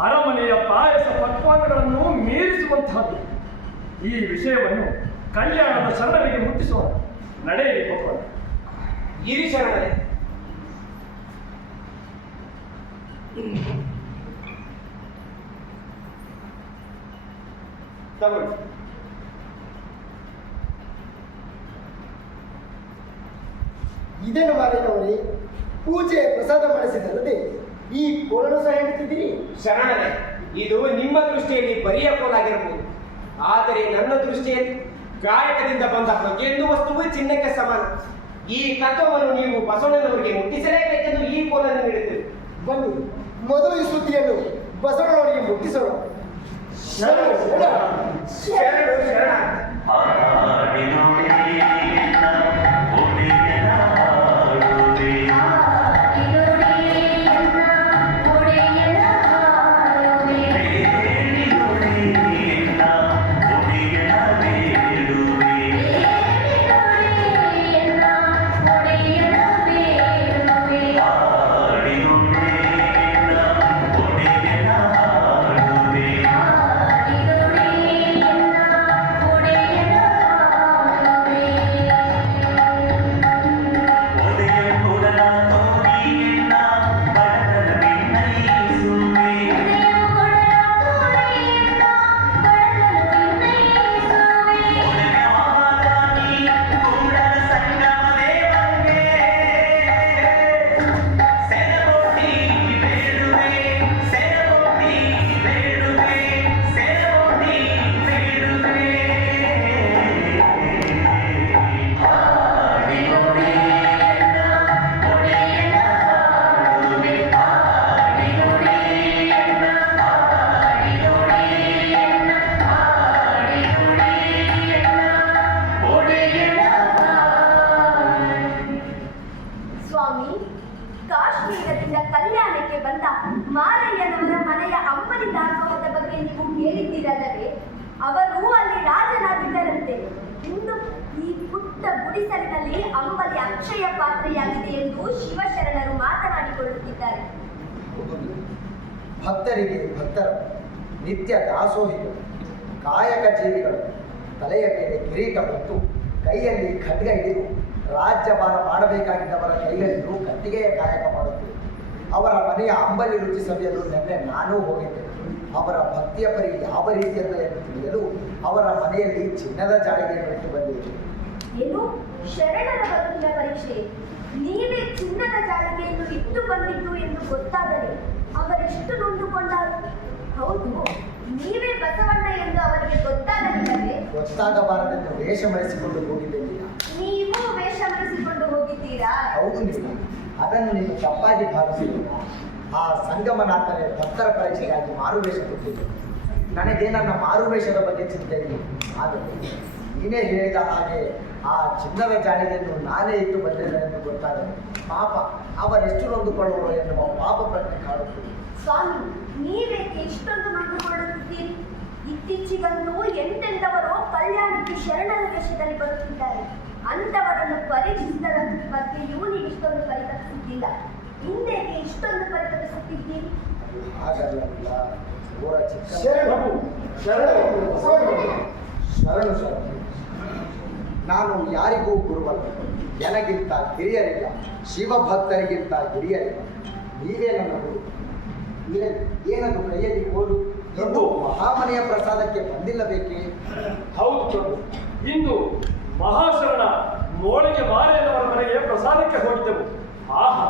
ಅರಮನೆಯ ಪಾಯಸ ಪಕ್ವಾನ್ನಗಳನ್ನು ಮೀರಿಸುವಂತಹದ್ದು. ಈ ವಿಷಯವನ್ನು ಕಲ್ಯಾಣದ ಶರಣರಿಗೆ ಮುಟ್ಟಿಸುವ. ನಡೆಯಲಿ ಹೋಗೋಣ. ಗಿರಿ ಶರಣರೇ, ತಗೊಳ್ಳಿ. ಇದೇನು ಮಾರೇನವರೇ, ಪೂಜೆ ಪ್ರಸಾದ ಮಾಡಿಸಿದಲ್ಲದೆ ಈ ಕೋಲನ್ನು ಸಹ ಹೇಳ್ತಿದ್ದೀರಿ? ಶರಣರೇ, ಇದು ನಿಮ್ಮ ದೃಷ್ಟಿಯಲ್ಲಿ ಬರಿಯ ಕೋಲಾಗಿರಬಹುದು. ಆದರೆ ನನ್ನ ದೃಷ್ಟಿಯಲ್ಲಿ ಕಾಯಕದಿಂದ ಬಂದ ಪ್ರತಿಯೊಂದು ವಸ್ತುವು ಚಿನ್ನಕ್ಕೆ ಸಮಾನ. ಈ ತತ್ವವನ್ನು ನೀವು ಬಸವಣ್ಣನವರಿಗೆ ಮುಟ್ಟಿಸಲೇಬೇಕೆಂದು ಈ ಕೋಲನ್ನು ನೀಡುತ್ತೇವೆ. ಬನ್ನಿ, ಮೊದಲು ಈ ಸುದ್ದಿಯನ್ನು ಬಸವಣ್ಣನವರಿಗೆ ಮುಟ್ಟಿಸೋಣ. ಶರಣ ಶರಣು ಶರಣ. ಸ್ವಾಮಿ, ಕಾಶ್ಮೀರದಿಂದ ಕಲ್ಯಾಣಕ್ಕೆ ಬಂದ ಮಾರಯ್ಯನವರ ಮನೆಯ ಅಂಬಲಿ ದಾಸೋಹದ ಬಗ್ಗೆ ನೀವು ಕೇಳಿದ್ದೀರಲ್ಲವೇ? ಅವರು ಅಲ್ಲಿ ರಾಜನಾಗಿದ್ದರಂತೆ. ಇನ್ನು ಈ ಪುಟ್ಟ ಗುಡಿಸಲಿನಲ್ಲಿ ಅಂಬಲಿ ಅಕ್ಷಯ ಪಾತ್ರೆಯಾಗಿದೆ ಎಂದು ಶಿವಶರಣರು ಮಾತನಾಡಿಕೊಳ್ಳುತ್ತಿದ್ದಾರೆ. ಭಕ್ತರಿಗೆ ಭಕ್ತರು, ನಿತ್ಯ ದಾಸೋಹಿಗಳು, ಕಾಯಕ ಜೀವಿಗಳು ತಲೆಯ ಮೇಲೆ ಕಿರೀಟ ಹೊತ್ತು ಕೈಯಲ್ಲಿ ಖಡ್ಗ ಹಿಡಿದು ರಾಜ್ಯಭಾರ ಮಾಡಬೇಕಾಗಿದ್ದವರ ಕೈಯಲ್ಲಿಯೂ ಕಟ್ಟಿಗೆಯ ಕಾಯಕ ಮಾಡುತ್ತಿದೆ. ಅವರ ಮನೆಯ ಅಂಬಲಿ ರುಚಿ ಸವಿಯಲು ನಿನ್ನೆ ನಾನೂ ಹೋಗಿದ್ದೆ. ಅವರ ಭಕ್ತಿಯ ಪರಿ ಯಾವ ರೀತಿಯಲ್ಲ ಎಂದು ತಿಳಿಯಲು ಅವರ ಮನೆಯಲ್ಲಿ ಚಿನ್ನದ ಜಾಳಿಗೆಯನ್ನು ಇಟ್ಟು ಬಂದಿದೆ. ಏನು ಶರಣರ ಬದುಕಿನ ಪರೀಕ್ಷೆ? ನೀವೇ ಚಿನ್ನದ ಜಾಳಿಗೆಯನ್ನು ಇಟ್ಟು ಬಂದಿದ್ದು ಎಂದು ಗೊತ್ತಾದರೆ ಅವರೆಷ್ಟು ನೊಂದುಕೊಂಡರು. ಹೌದು, ನೀವೇ ಬಸವಣ್ಣ ಎಂದು ಅವರಿಗೆ ಗೊತ್ತಾಗಲಿಲ್ಲವೇ? ಗೊತ್ತಾಗಬಾರದೆಂದು ವೇಷ ಮರೆಸಿಕೊಂಡು ಹೋಗಿದ್ದೇನೆ. ನೀವು ವೇಷ ಮರೆಸಿಕೊಂಡು ಹೋಗಿದ್ದೀರಾ? ಹೌದು ನೀವು ಅದನ್ನು ನೀವು ತಪ್ಪಾಗಿ ಭಾವಿಸಿದ್ದೀರ. ಆ ಸಂಗಮನಾಥನೇ ಭಕ್ತರ ಪರೀಕ್ಷೆಗಾಗಿ ಮಾರುವೇಷ ಕೊಟ್ಟಿದ್ದು. ನನಗೆ ನನ್ನ ಮಾರುವೇಷದ ಬಗ್ಗೆ ಚಿಂತೆ ಇಲ್ಲ. ಆದರೆ ನೀನೇ ಹೇಳಿದ ಹಾಗೆ ಆ ಚಿನ್ನದ ಜಾಳಿಗೆಯನ್ನು ನಾನೇ ಇಟ್ಟು ಬಂದಿದ್ದೇನೆ ಎಂದು ಗೊತ್ತಾದರೆ ಪಾಪ ಅವರೆಷ್ಟು ನೊಂದುಕೊಳ್ಳುವರು ಎನ್ನುವ ಪಾಪ ಪ್ರಜ್ಞೆ ಕಾಡುತ್ತದೆ. ಸ್ವಾಮಿ, ನೀವೇಕೆ ಇಷ್ಟೊಂದು ನೊಂದುಕೊಳ್ಳುತ್ತಿದ್ದೀರಿ? ಇತ್ತೀಚೆಗಂತೂ ಎಂತೆಂಥವರೋ ಕಲ್ಯಾಣಕ್ಕೆ ಶರಣರ ವೇಷದಲ್ಲಿ ಬರುತ್ತಿದ್ದಾರೆ. ಅಂಥವರನ್ನು ಪರೀಕ್ಷಿಸಿದ ಬಗ್ಗೆಯೂ ನೀವು ಇಷ್ಟೊಂದು ಪರಿತಪಿಸುತ್ತಿಲ್ಲ. ಹಿಂದೆಗೆ ಇಷ್ಟೊಂದು ಪರಿತಪಿಸುತ್ತಿದ್ದೀರಿ? ಹಾಗಲ್ಲ, ಶರಣು ಶರಣು ಶರಣು. ನಾನು ಯಾರಿಗೂ ಗುರುವಲ್ಲ, ನನಗಿಂತ ಹಿರಿಯರಿಲ್ಲ, ಶಿವಭಕ್ತರಿಗಿಂತ ಹಿರಿಯರಿಲ್ಲ. ನೀವೇ ನನ್ನ ಗುರು. ಏನದು ಕೈಯಲ್ಲಿ ಕೋಲು? ಇಂದು ಮಹಾಮನೆಯ ಪ್ರಸಾದಕ್ಕೆ ಬಂದಿಲ್ಲಬೇಕೇ? ಹೌದು ಪ್ರಭು, ಇಂದು ಮಹಾಶರಣ ಮೋಳಿಗೆ ಮಾರೇನವರ ಮನೆಗೆ ಪ್ರಸಾದಕ್ಕೆ ಹೋಗಿದ್ದೆವು. ಆಹಾ,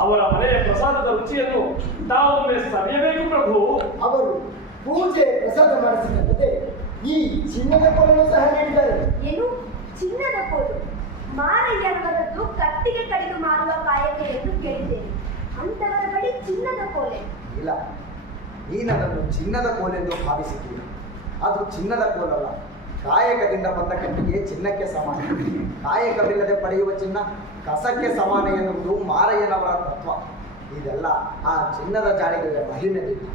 ಅವರ ಮನೆಯ ಪ್ರಸಾದದ ರುಚಿಯನ್ನು ತಾವೊಮ್ಮೆ ಸವಿಯಬೇಕು ಪ್ರಭು. ಅವರು ಪೂಜೆ ಪ್ರಸಾದ ಮಾಡಿಸಿದಂತೆ ಈ ಚಿನ್ನದ ಕೋಲನ್ನು ಸಹ ನೀಡಿದ್ದಾರೆ. ಏನು ಚಿನ್ನದ ಕೋಲು? ಮಾರಯ್ಯನವರದ್ದು ಕಟ್ಟಿಗೆ ಕಡಿದು ಮಾರುವ ಕಾಯಕ ಎಂದು ಕೇಳಿದ್ದೇನೆ. ಅಂತವರ ಬಳಿ ಚಿನ್ನದ ಕೋಲೆ? ಇಲ್ಲ, ನೀನದನ್ನು ಚಿನ್ನದ ಕೋಲೆಂದು ಭಾವಿಸಿದ್ದೀರ. ಅದು ಚಿನ್ನದ ಕೋಲಲ್ಲ. ಕಾಯಕದಿಂದ ಬಂದ ಕಟ್ಟಿಗೆ ಚಿನ್ನಕ್ಕೆ ಸಮಾನ. ಕಾಯಕವಿಲ್ಲದೆ ಪಡೆಯುವ ಚಿನ್ನ ಕಸಕ್ಕೆ ಸಮಾನ ಎನ್ನುವುದು ಮಾರಯ್ಯನವರ ತತ್ವ. ಇದೆಲ್ಲ ಆ ಚಿನ್ನದ ಜಾಳಿಗೆಯ ಮಹಿಮೆಯಿಲ್ಲ.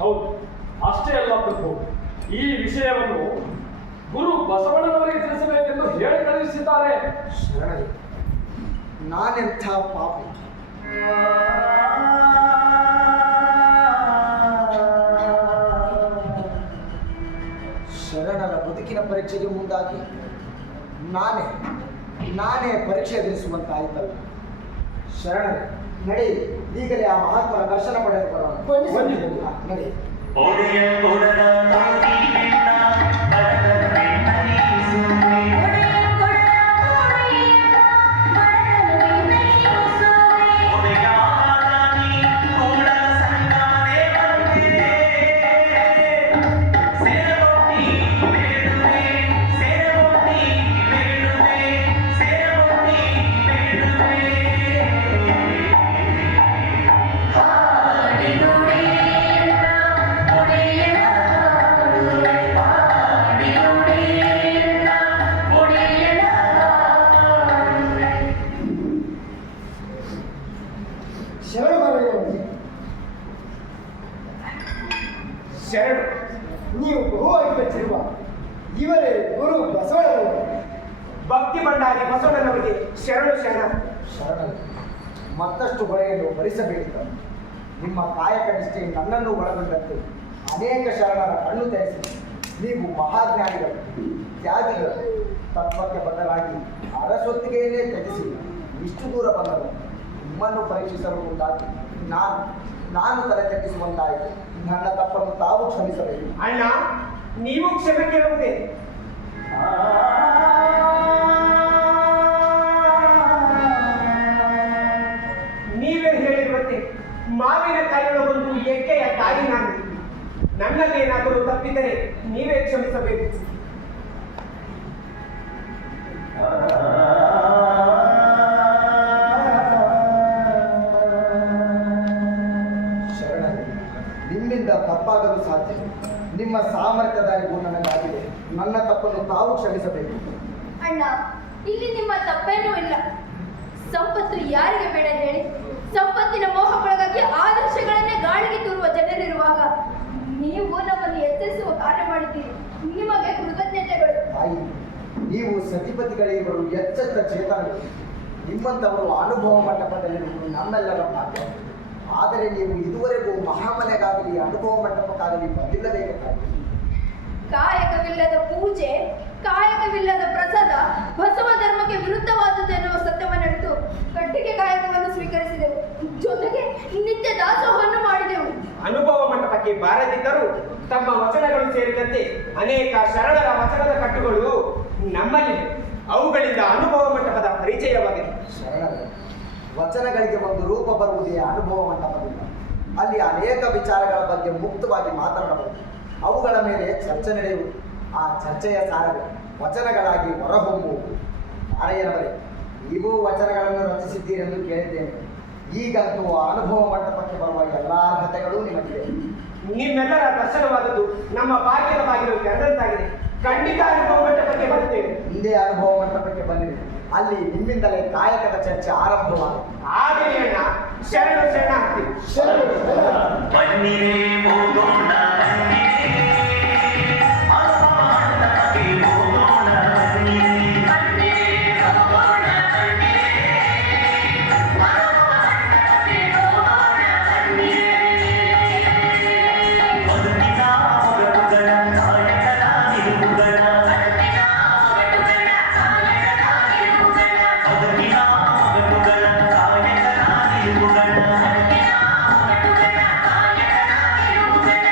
ಹೌದು, ಅಷ್ಟೇ ಅಲ್ಲ ಪ್ರಭು, ಈ ವಿಷಯವನ್ನು ಗುರು ಬಸವಣ್ಣನವರಿಗೆ ತಿಳಿಸಬೇಕೆಂದು ಹೇಳಿ ಕಳುಹಿಸಿದ್ದಾರೆ. ಶರಣರೇ, ನಾನೆಂಥ ಪಾಪಿ. ಶರಣರ ಬದುಕಿನ ಪರೀಕ್ಷೆಗೆ ಮುಂದಾಗಿ ನಾನೇ ಪರೀಕ್ಷೆ ಎದುರಿಸುವಂತಾಯಿತಲ್ಲ. ಶರಣರೇ, ನಡೆ, ಈಗಲೇ ಆ ಮಹಾತ್ಮರ ದರ್ಶನ ಪಡೆದು ಬರೋಣ. ನಡೆ. ಮೆಚ್ಚಿರುವ ಇವರೇ ಗುರು ಬಸವಣ್ಣನವರು. ಭಕ್ತಿ ಭಂಡಾರಿ ಬಸವಣ್ಣನವರಿಗೆ ಶರಣು ಶರಣ. ಶರಣರು ಮತ್ತಷ್ಟು ಹೊಳೆಯನ್ನು ಭರಿಸಬೇಕಿದ್ದ ನಿಮ್ಮ ಕಾಯಕ ನಿಷ್ಠೆ ನನ್ನನ್ನು ಒಳಗೊಂಡಂತೆ ಅನೇಕ ಶರಣರ ಕಣ್ಣು ತೆರೆಸಿ ನೀವು ಮಹಾಜ್ಞಾನಿಗಳು, ತ್ಯಾಗಿಗಳು, ತತ್ವಕ್ಕೆ ಬದಲಾಗಿ ಅರಸೊತ್ತಿಗೆಯನ್ನೇ ತ್ಯಜಿಸಿ ಇಷ್ಟು ದೂರ ಬಂದರು. ನಿಮ್ಮನ್ನು ಪರೀಕ್ಷಿಸಲು ಮುಂದಾಗಿ ನಾನು ತಲೆ ತಗ್ಗಿಸುವಂತಾಯಿತು. ನನ್ನ ತಪ್ಪನ್ನು ತಾವು ಕ್ಷಮಿಸಬೇಕು. ಅಣ್ಣ, ನೀವು ಕ್ಷಮೆ ಕೇಳುವುದೇ? ನೀವೇ ಹೇಳಿರುವಂತೆ ಮಾವಿನ ಕಾಯಿಗಳ ಒಂದು ಎಕ್ಕೆಯ ತಾಯಿ ನಾನು. ನನ್ನಲ್ಲೇನಾದರೂ ತಪ್ಪಿದರೆ ನೀವೇ ಕ್ಷಮಿಸಬೇಕು. ಶರಣರೇ, ನಿಮ್ಮಿಂದ ತಪ್ಪಾಗಲು ಸಾಧ್ಯ. ನಿಮ್ಮ ಸಾಮರ್ಥ್ಯದ ಅರಿವು ನನಗಾಗಿದೆ. ನನ್ನ ತಪ್ಪನ್ನು ತಾವು ಕ್ಷಮಿಸಬೇಕು. ಅಣ್ಣ, ಇಲ್ಲಿ ನಿಮ್ಮ ತಪ್ಪೇನೂ ಇಲ್ಲ. ಸಂಪತ್ತು ಯಾರಿಗೆ ಬೇಡ ಹೇಳಿ? ಸಂಪತ್ತಿನ ಮೋಹಕ್ಕೊಳಗಾಗಿ ಆದರ್ಶಗಳನ್ನೇ ಗಾಳಿಗೆ ತೂರುವ ಜನರಿರುವಾಗ ನೀವು ನಮ್ಮನ್ನು ಎಚ್ಚರಿಸುವ ಕಾರ್ಯ ಮಾಡಿದ್ದೀರಿ. ನಿಮಗೆ ಕೃತಜ್ಞತೆಗಳು. ತಾಯಿ, ನೀವು ಸತಿಪತಿಗಳಿಬ್ಬರು ಎಚ್ಚೆತ್ತ ಚೇತನಗಳು. ನಿಮ್ಮಂಥವರು ಅನುಭವ ಮಂಟಪದಲ್ಲಿರುವುದು ನಮ್ಮೆಲ್ಲರ ಭಾಗ್ಯ. ಆದರೆ ನೀವು ಇದುವರೆಗೂ ಮಹಾಮನೆಗಾಗಲಿ ಅನುಭವ ಮಂಟಪಕ್ಕಾಗಲಿ ಬಂದಿಲ್ಲಬೇಕಾಗಿದೆ. ಕಾಯಕವಿಲ್ಲದ ಪೂಜೆ, ಕಾಯಕವಿಲ್ಲದ ಪ್ರಸಾದ ಬಸವ ಧರ್ಮಕ್ಕೆ ವಿರುದ್ಧವಾದದ್ದು ಎನ್ನುವ ಸತ್ಯವನ್ನರಿತು ಕಟ್ಟಿಗೆ ಕಾಯಕವನ್ನು ಸ್ವೀಕರಿಸಿದೆವು. ಜೊತೆಗೆ ನಿತ್ಯ ದಾಸೋಹವನ್ನು ಮಾಡಿದೆವು. ಅನುಭವ ಮಂಟಪಕ್ಕೆ ಬಾರದಿದ್ದರೂ ತಮ್ಮ ವಚನಗಳು ಸೇರಿದಂತೆ ಅನೇಕ ಶರಣರ ವಚನದ ಕಟ್ಟುಗಳು ನಮ್ಮಲ್ಲಿವೆ. ಅವುಗಳಿಂದ ಅನುಭವ ಮಂಟಪದ ಪರಿಚಯವಾಗಿದೆ. ಶರಣರೇ, ವಚನಗಳಿಗೆ ಒಂದು ರೂಪ ಬರುವುದೇ ಅನುಭವ ಮಂಟಪದಿಂದ. ಅಲ್ಲಿ ಅನೇಕ ವಿಚಾರಗಳ ಬಗ್ಗೆ ಮುಕ್ತವಾಗಿ ಮಾತನಾಡಬಹುದು. ಅವುಗಳ ಮೇಲೆ ಚರ್ಚೆ ನಡೆಯುವುದು. ಆ ಚರ್ಚೆಯ ಸಾರವೇ ವಚನಗಳಾಗಿ ಹೊರಹೊಮ್ಮುವುದು. ನಾರಾಯಣವರೇ, ನೀವು ವಚನಗಳನ್ನು ರಚಿಸಿದ್ದೀರೆಂದು ಕೇಳಿದ್ದೇನೆ. ಈಗಂತೂ ಅನುಭವ ಮಂಟಪಕ್ಕೆ ಬರುವ ಎಲ್ಲ ಅರ್ಹತೆಗಳು ನಿಮಗಿದೆ. ನಿಮ್ಮೆಲ್ಲರ ದರ್ಶನವಾದದ್ದು ನಮ್ಮ ಭಾಗ್ಯದ ಬಾಗಿಲು ತೆರೆದಂತಾಗಿದೆ. ಖಂಡಿತ ಅನುಭವ ಮಂಟಪಕ್ಕೆ ಬರುತ್ತೇವೆ. ಹಿಂದೆ ಅನುಭವ ಮಂಟಪಕ್ಕೆ ಬಂದಿದೆ. ಅಲ್ಲಿ ನಿಮ್ಮಿಂದಲೇ ಕಾಯಕದ ಚರ್ಚೆ ಆರಂಭವಾಗಿದೆ. ಆಗಲಿ ಅಣ್ಣ, ಶರಣ ಶರಣಾರ್ಥಿ. ಬನ್ನಿರೇ ಹೋಗೋಣ, ಬನ್ನಿರೇ ಅನುಭವ ಮಂಟಪಕ್ಕೆ ಹೋಗೋಣ, ಬನ್ನಿರೇ ಹೋಗೋಣ, ಬನ್ನಿರೇ ಅನುಭವ ಮಂಟಪಕ್ಕೆ ಹೋಗೋಣ, ಬನ್ನಿರೇ ಬದುಕಿನ ಹೊರಗುಗಳ ಕಾಯಕದ ನಿಲುವುಗಳ, ಬದುಕಿನ ಹೊರಗುಗಳ ಕಾಯಕದ ನಿಲುವುಗಳ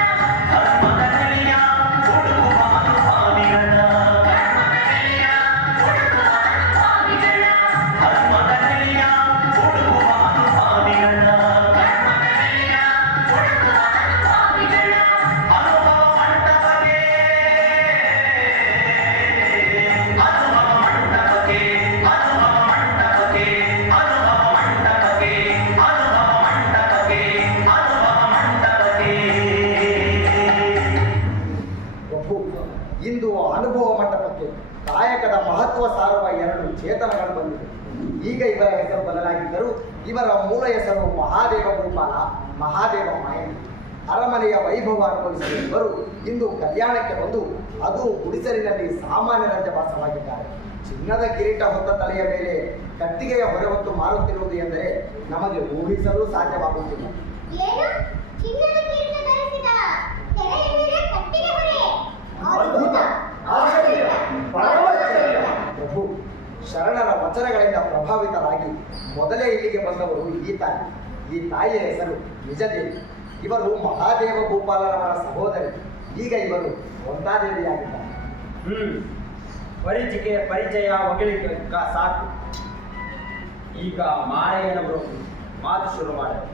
ಧರ್ಮದಲ್ಲಿಯ ಹುಡುಕುವ ಅನುಭಾವಿಗಳ, ಧರ್ಮದಲ್ಲಿಯ ಹುಡುಕುವ ಅನುಭಾವಿಗಳ ಅನುಭವ ಮಂಟಪಕ್ಕೆ, ಅನುಭವ ಮಂಟಪಕ್ಕೆ, ಅನುಭವ ಮಂಟಪಕ್ಕೆ, ಅನುಭವ ಮಂಟಪಕ್ಕೆ, ಅನುಭವ ಮಂಟಪಕ್ಕೆ, ಅನುಭವ ಮಂಟಪಕ್ಕೆ. ಒಬ್ಬು ಇಂದು ಅನುಭವ ಮಂಟಪಕ್ಕೆ ಕಾಯಕದ ಮಹತ್ವ ಸಾರುವ ಎರಡು ಚೇತನಗಳು ಬಂದಿವೆ. ಈಗ ಇವರ ಹೆಸರು ಬದಲಾಗಿದ್ದರೂ ಇವರ ಮೂಲ ಹೆಸರು ಮಹಾದೇವ ಗೋಪಾಲ, ಮಹಾದೇವ ಮಾಯಣ್ಣ. ಅರಮನೆಯ ವೈಭವ ಅನುಭವಿಸಿದ ಇವರು ಇಂದು ಕಲ್ಯಾಣಕ್ಕೆ ಬಂದು ಅದು ಗುಡಿಸಲಿನಲ್ಲಿ ಸಾಮಾನ್ಯರಂತೆ ವಾಸವಾಗಿದ್ದಾರೆ. ಚಿನ್ನದ ಕಿರೀಟ ಹೊತ್ತ ತಲೆಯ ಮೇಲೆ ಕಟ್ಟಿಗೆಯ ಹೊರೆ ಹೊತ್ತು ಮಾರುತ್ತಿರುವುದು ಎಂದರೆ ನಮಗೆ ಊಹಿಸಲು ಸಾಧ್ಯವಾಗುತ್ತಿಲ್ಲ. ಏನು? ಚಿನ್ನದ ಕಿರೀಟ ಧರಿಸಿದ, ತೆರೆಯ ಮೇಲೆ ಕಟ್ಟಿಗೆ ಹೊರೆ. ಅದ್ಭುತ, ಆಶ್ಚರ್ಯ, ಪರಮಾಶ್ಚರ್ಯ. ಪ್ರಭು, ಶರಣರ ವಚನಗಳಿಂದ ಪ್ರಭಾವಿತರಾಗಿ ಮೊದಲೇ ಇಲ್ಲಿಗೆ ಬಂದವರು ಈ ತಾಯಿ. ಈ ತಾಯಿಯ ಹೆಸರು ನಿಜದೇವಿ. ಇವರು ಮಹಾದೇವ ಗೋಪಾಲರವರ ಸಹೋದರಿ. ಈಗ ಇವರು ಒಂದಾದೇವಿಯಾಗಿದ್ದಾರೆ. ಪರಿಚಯ ಹೊಗಳಿಕೆ ಸಾಕು. ಈಗ ಮಾರಯ್ಯನವರು ಮಾತು ಶುರು ಮಾಡಿದರು.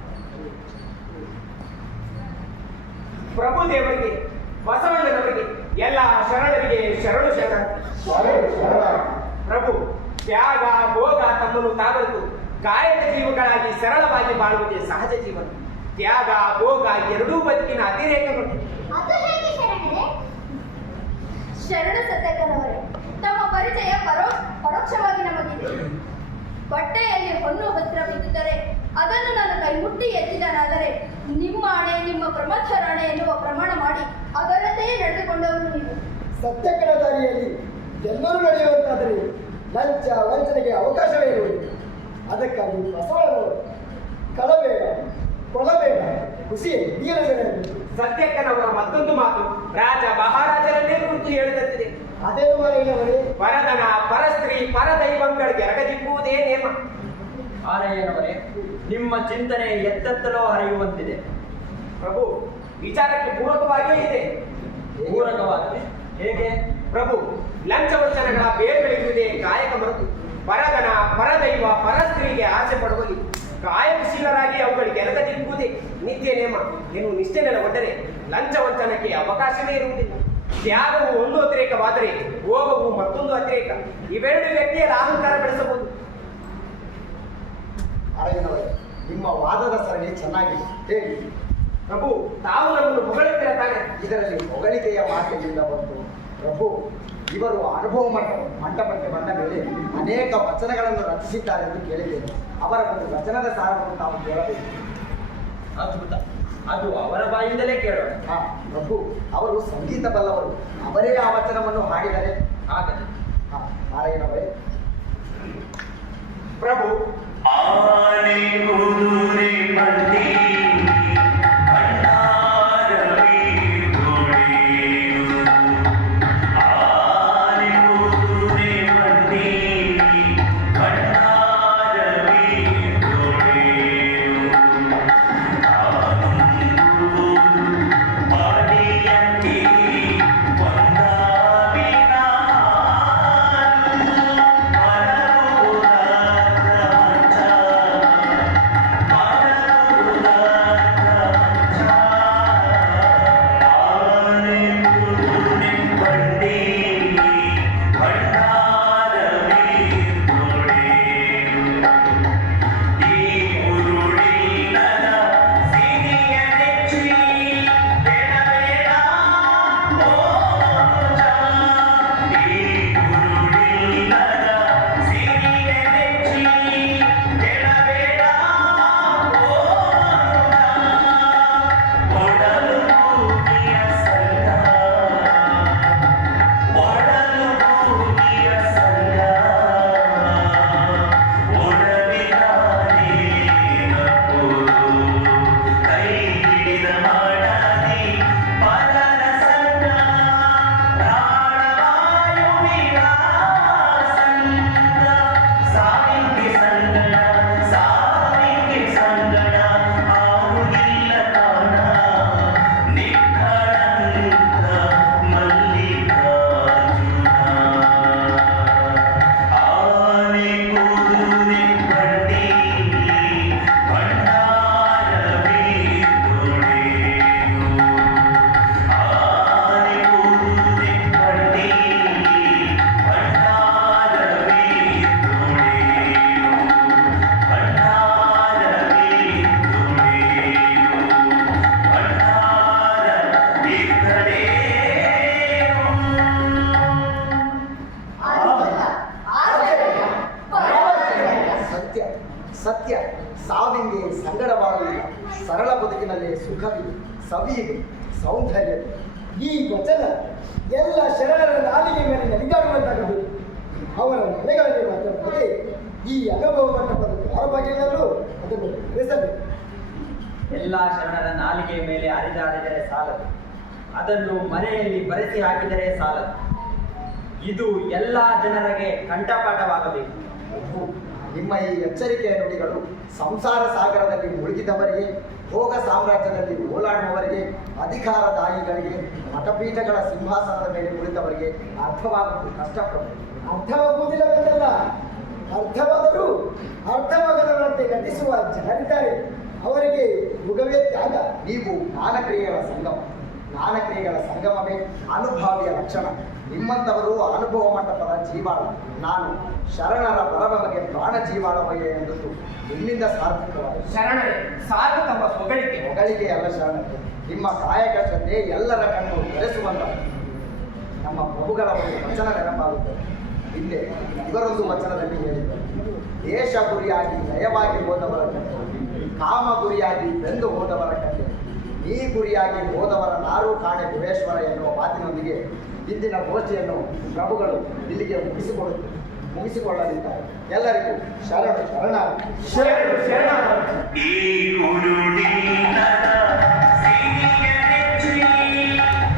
ಪ್ರಭುದೇವರಿಗೆ, ಬಸವಣ್ಣನವರಿಗೆ, ಎಲ್ಲ ಶರಣರಿಗೆ ಶರಣು ಶರಣ. ಪ್ರಭು, ತ್ಯಾಗ ಭೋಗ ತಮ್ಮನ್ನು ತಾವಂತು ಕಾಯಕ ಜೀವಗಳಾಗಿ ಸರಳವಾಗಿ ಬಾಳುವುದೇ ಸಹಜ ಜೀವನ. ತ್ಯಾಗ ಭೋಗ ಎರಡೂ ಬದುಕಿನ ಅತಿರೇಕಗಳು. ಅದು ಹೇಗೆ ಶರಣರೇ? ಶರಣ ಸತ್ಯಕರವರೇ, ತಮ್ಮ ಪರಿಚಯ ಪರೋಕ್ಷವಾಗಿ ನಮಗಿದೆ. ಬಟ್ಟೆಯಲ್ಲಿ ಹೊನ್ನು ವಸ್ತ್ರ ಬಿದ್ದಿದ್ದರೆ ಅದನ್ನು ನಾನು ಕೈಮುಟ್ಟಿ ಎತ್ತಿದನಾದರೆ ನಿಮ್ಮ ಹಣೆ ನಿಮ್ಮ ಪ್ರಮಥರಾಣೆ ಎನ್ನುವ ಪ್ರಮಾಣ ಮಾಡಿ ಅದರಂತೆಯೇ ನಡೆದುಕೊಂಡವರು ನೀವು. ಸತ್ಯಕರ ದಾರಿಯಲ್ಲಿ ಎಲ್ಲರೂ ನಡೆಯುವಂತಾದರೆ ಲಂಚ ವಂಚನೆಗೆ ಅವಕಾಶವೇ ಇರುವುದಿಲ್ಲ. ಅದಕ್ಕಾಗಿ ಬಸವಣ್ಣನವರು ಕಳಬೇಡ, ಕೊಲಬೇಡ, ಖುಷಿ ನೀಡಬೇಡ ಎಂದು ಸತ್ಯಕ್ಕನವರ ಮತ್ತೊಂದು ಮಾತು ರಾಜ ಮಹಾರಾಜರನ್ನೇ ಕುರಿತು ಹೇಳಿದಂತಿದೆ. ಅದೇನು ಮಾರೇನವರೇ? ಪರದನ ಪರಸ್ತ್ರೀ ಪರದೈವಂಗಳಿಗೆ ಎರಗದಿಕ್ಕುವುದೇ ನೇಮ. ಆನೆಯನವರೇ, ನಿಮ್ಮ ಚಿಂತನೆ ಎತ್ತೆತ್ತಲೋ ಹರಿಯುವಂತಿದೆ. ಪ್ರಭು, ವಿಚಾರಕ್ಕೆ ಪೂರಕವಾಗಿಯೇ ಇದೆ. ಪೂರಕವಾಗಿದೆ ಹೇಗೆ? ಪ್ರಭು, ಲಂಚವಂಚನೆಗಳ ಬೇರ್ಪಡಿಸುವುದೇ ಕಾಯಕ ಮರೆತು ಪರದನ ಪರದೈವ ಪರಸ್ತ್ರೀಗೆ ಆಸೆ ಪಡುವಲ್ಲಿ ಕಾಯಕಶೀಲರಾಗಿ ಅವುಗಳಿಗೆ ಎರಗದಿಕ್ಕುವುದೇ ನಿತ್ಯ ನೇಮ ಎನ್ನುವ ನಿಷ್ಠೆ ನೆಲೆಗೊಂಡರೆ ಲಂಚವಂಚನಕ್ಕೆ ಅವಕಾಶವೇ ಇರುವುದಿಲ್ಲ. ತ್ಯಾಗವು ಒಂದು ಅತಿರೇಕವಾದರೆ ಭೋಗವು ಮತ್ತೊಂದು ಅತಿರೇಕ. ಇವೆರಡು ವ್ಯಕ್ತಿಯ ಅಹಂಕಾರ ಬೆಳೆಸಬಹುದು. ಮಾರೇನವರೇ, ನಿಮ್ಮ ವಾದದ ಸರಣಿ ಚೆನ್ನಾಗಿದೆ, ಹೇಳಿ. ಪ್ರಭು, ತಾವು ನಮ್ಮನ್ನು ಹೊಗಳುತ್ತೀರ ತಾನೆ? ಇದರಲ್ಲಿ ಹೊಗಳಿಕೆಯ ಮಾತಿನಿಂದ ಬಂತು. ಪ್ರಭು, ಇವರು ಅನುಭವ ಮಂಟಪಕ್ಕೆ ಬಂದ ಮೇಲೆ ಅನೇಕ ವಚನಗಳನ್ನು ರಚಿಸಿದ್ದಾರೆ ಎಂದು ಕೇಳಿದ್ದೇನೆ. ಅವರ ಒಂದು ವಚನದ ಸಾರವನ್ನು ತಾವು ಕೇಳಬೇಕು. ಅದ್ಭುತ, ಅದು ಅವರ ಬಾಯಿಂದಲೇ ಕೇಳೋಣ. ಹಾ ಪ್ರಭು, ಅವರು ಸಂಗೀತ ಬಲ್ಲವರು. ಅವರೇ ಆ ವಚನವನ್ನು ಹಾಡಿದರೆ ಆಗಲಿ. ಹಾ ನಾರಾಯಣವರೇ. ಪ್ರಭು, ಆನೆ ಕುದುರೆ ಬಂಡಿ ಭಂಡಾರವೇ ದೊಡೆಯುವುದು. ಆನೆ ಕುದುರೆ ಬಂಡಿ ಭಂಡಾರವೇ ದೊಡೆಯುವುದು. ಬಾಡಿಯಂತೆ ಒಂದಾವಿನ ಸತ್ಯ ಸಾವಿಗೆ ಸಂಗಡವಾಗುವುದಿಲ್ಲ. ಸರಳ ಬದುಕಿನಲ್ಲಿ ಸುಖವಿದೆ, ಸವಿಯಿದೆ, ಸೌಂದರ್ಯ. ಈ ವಚನ ಎಲ್ಲ ಶರಣರ ನಾಲಿಗೆ ಮೇಲೆ ನಲಿದಾಡುವಂತಾಗಬೇಕು. ಅವರ ಮನೆಗಳಲ್ಲಿ ಮಾತ್ರವಲ್ಲದೆ ಈ ಅನುಭವ ಮಂಟಪದ ದ್ವಾರಬಾಗಿಲಲ್ಲೂ ಅದನ್ನು ಬೆಳೆಸಬೇಕು. ಎಲ್ಲ ಶರಣರ ನಾಲಿಗೆ ಮೇಲೆ ಹರಿದಾಡಿದರೆ ಸಾಲದು, ಅದನ್ನು ಮನೆಯಲ್ಲಿ ಬರೆಸಿ ಹಾಕಿದರೆ ಸಾಲದು. ಇದು ಎಲ್ಲ ಜನರಿಗೆ ಕಂಠಪಾಠವಾಗಬೇಕು. ನಿಮ್ಮ ಈ ಎಚ್ಚರಿಕೆಯ ನುಡಿಗಳು ಸಂಸಾರ ಸಾಗರದಲ್ಲಿ ಮುಳುಗಿದವರಿಗೆ, ಭೋಗ ಸಾಮ್ರಾಜ್ಯದಲ್ಲಿ ಓಲಾಡುವವರಿಗೆ, ಅಧಿಕಾರದಾಯಿಗಳಿಗೆ, ಮಠಪೀಠಗಳ ಸಿಂಹಾಸನದ ಮೇಲೆ ಕುಳಿತವರಿಗೆ ಅರ್ಥವಾಗುವುದು ಕಷ್ಟಪಡು. ಅರ್ಥವಾಗುವುದಿಲ್ಲವೆಂದಲ್ಲ, ಅರ್ಥವಾದರೂ ಅರ್ಥವಾಗದವರಂತೆ ನಟಿಸುವ ಜನರಿದ್ದಾರೆ. ಅವರಿಗೆ ಯುಗವೇ ತ್ಯಾಗ. ನೀವು ಜ್ಞಾನಕ್ರಿಯೆಗಳ ಸಂಗಮವೇ ಅನುಭಾವಿಯ ಲಕ್ಷಣ. ನಿಮ್ಮಂಥವರು ಅನುಭವ ಮಂಟಪದ ಜೀವಾಳ. ನಾನು ಶರಣರ ಬರಬಗೆ ಪ್ರಾಣ ಜೀವಾಳವಯ್ಯ ಎಂದದ್ದು ನಿಮ್ಮಿಂದ ಸಾರ್ಥಕವಾದ. ಶರಣರೇ, ಸಾಕು ತಮ್ಮ ಹೊಗಳಿಕೆ ಅಲ್ಲ ಶರಣರೇ, ನಿಮ್ಮ ಕಾಯಕ ಶ್ರದ್ಧೆ ಎಲ್ಲರ ಕಣ್ಣು ಬೆರೆಸುವಂತ. ನಮ್ಮ ಪ್ರಭುಗಳ ಒಂದು ವಚನ ನೆನಪಾಗುತ್ತದೆ. ಹಿಂದೆ ಇವರೊಂದು ವಚನದಲ್ಲಿ ಹೇಳಿದ್ದಾರೆ, ದೇಶ ಗುರಿಯಾಗಿ ನಯವಾಗಿ ಹೋದವರ ಕಥೆ, ಕಾಮ ಗುರಿಯಾಗಿ ಬೆಂದು ಹೋದವರ ಕಥೆ, ನೀ ಗುರಿಯಾಗಿ ಹೋದವರ ನಾರು ಕಾಣೆ ಭುವೇಶ್ವರ ಎನ್ನುವ ಮಾತಿನೊಂದಿಗೆ ಇಂದಿನ ಗೋಷ್ಠಿಯನ್ನು ಪ್ರಭುಗಳು ಇಲ್ಲಿಗೆ ಮುಗಿಸಿಕೊಳ್ಳಲಿದ್ದಾರೆ. ಎಲ್ಲರಿಗೂ ಶರಣ ಶರಣ ಶರಣು ಶರಣ. ಈ ಕುರುಡಿನ ಸಿರಿಯನೆಚ್ಚಿ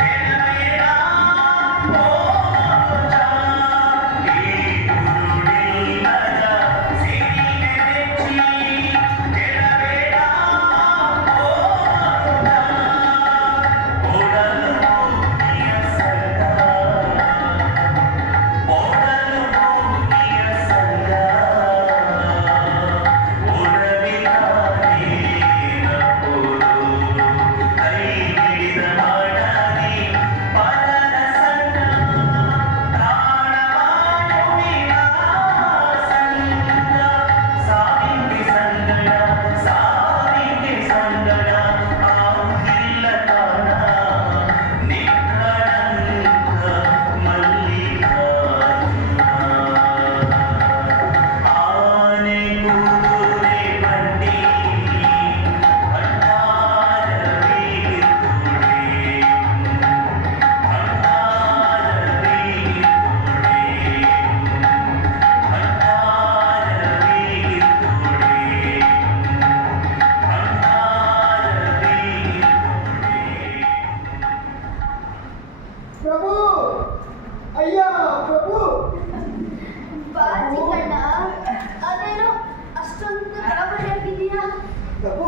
ಎಳವೆಯ ಮೋಜ. ಈ ಕುರುಡಿನ ಸಿರಿಯನೆಚ್ಚಿ ಎಳವೆಯ ಮೋಜ. ಓಡಲು ಮುಗಿಯ ಸಂಗ, ಓಡಲು ಮುಗಿಯ ಸಂಗ. ಓಡವಿನ ನೀನ ಪೋರು, ಕೈ ಹಿಡಿದ ಮಾಡಲಿ ಪರರ ಸಂಗ. ಪ್ರಾಣವಾಯುವಿನ ಸಂಗ, ಸಾವಿಗೆ ಸಂಗಡ, ಸಾವಿಗೆ ಸಂಗಡ. ಆವುದಿಲ್ಲ ಕಾಣ ನಿಖಳಂಕ ಮಲ್ಲಿಕಾರ್ಜುನ. ಆನೆ ಕುದುರೆ ಬಂಡಿ ಪ್ರಭು, ಅಯ್ಯ ಪ್ರಭು. ಬಾ ಚಿಕ್ಕಣ್ಣ, ಅದೇನೋ ಅಷ್ಟೊಂದು ಗಾಬರಿಯಾಗಿದೆಯಾ? ಪ್ರಭು,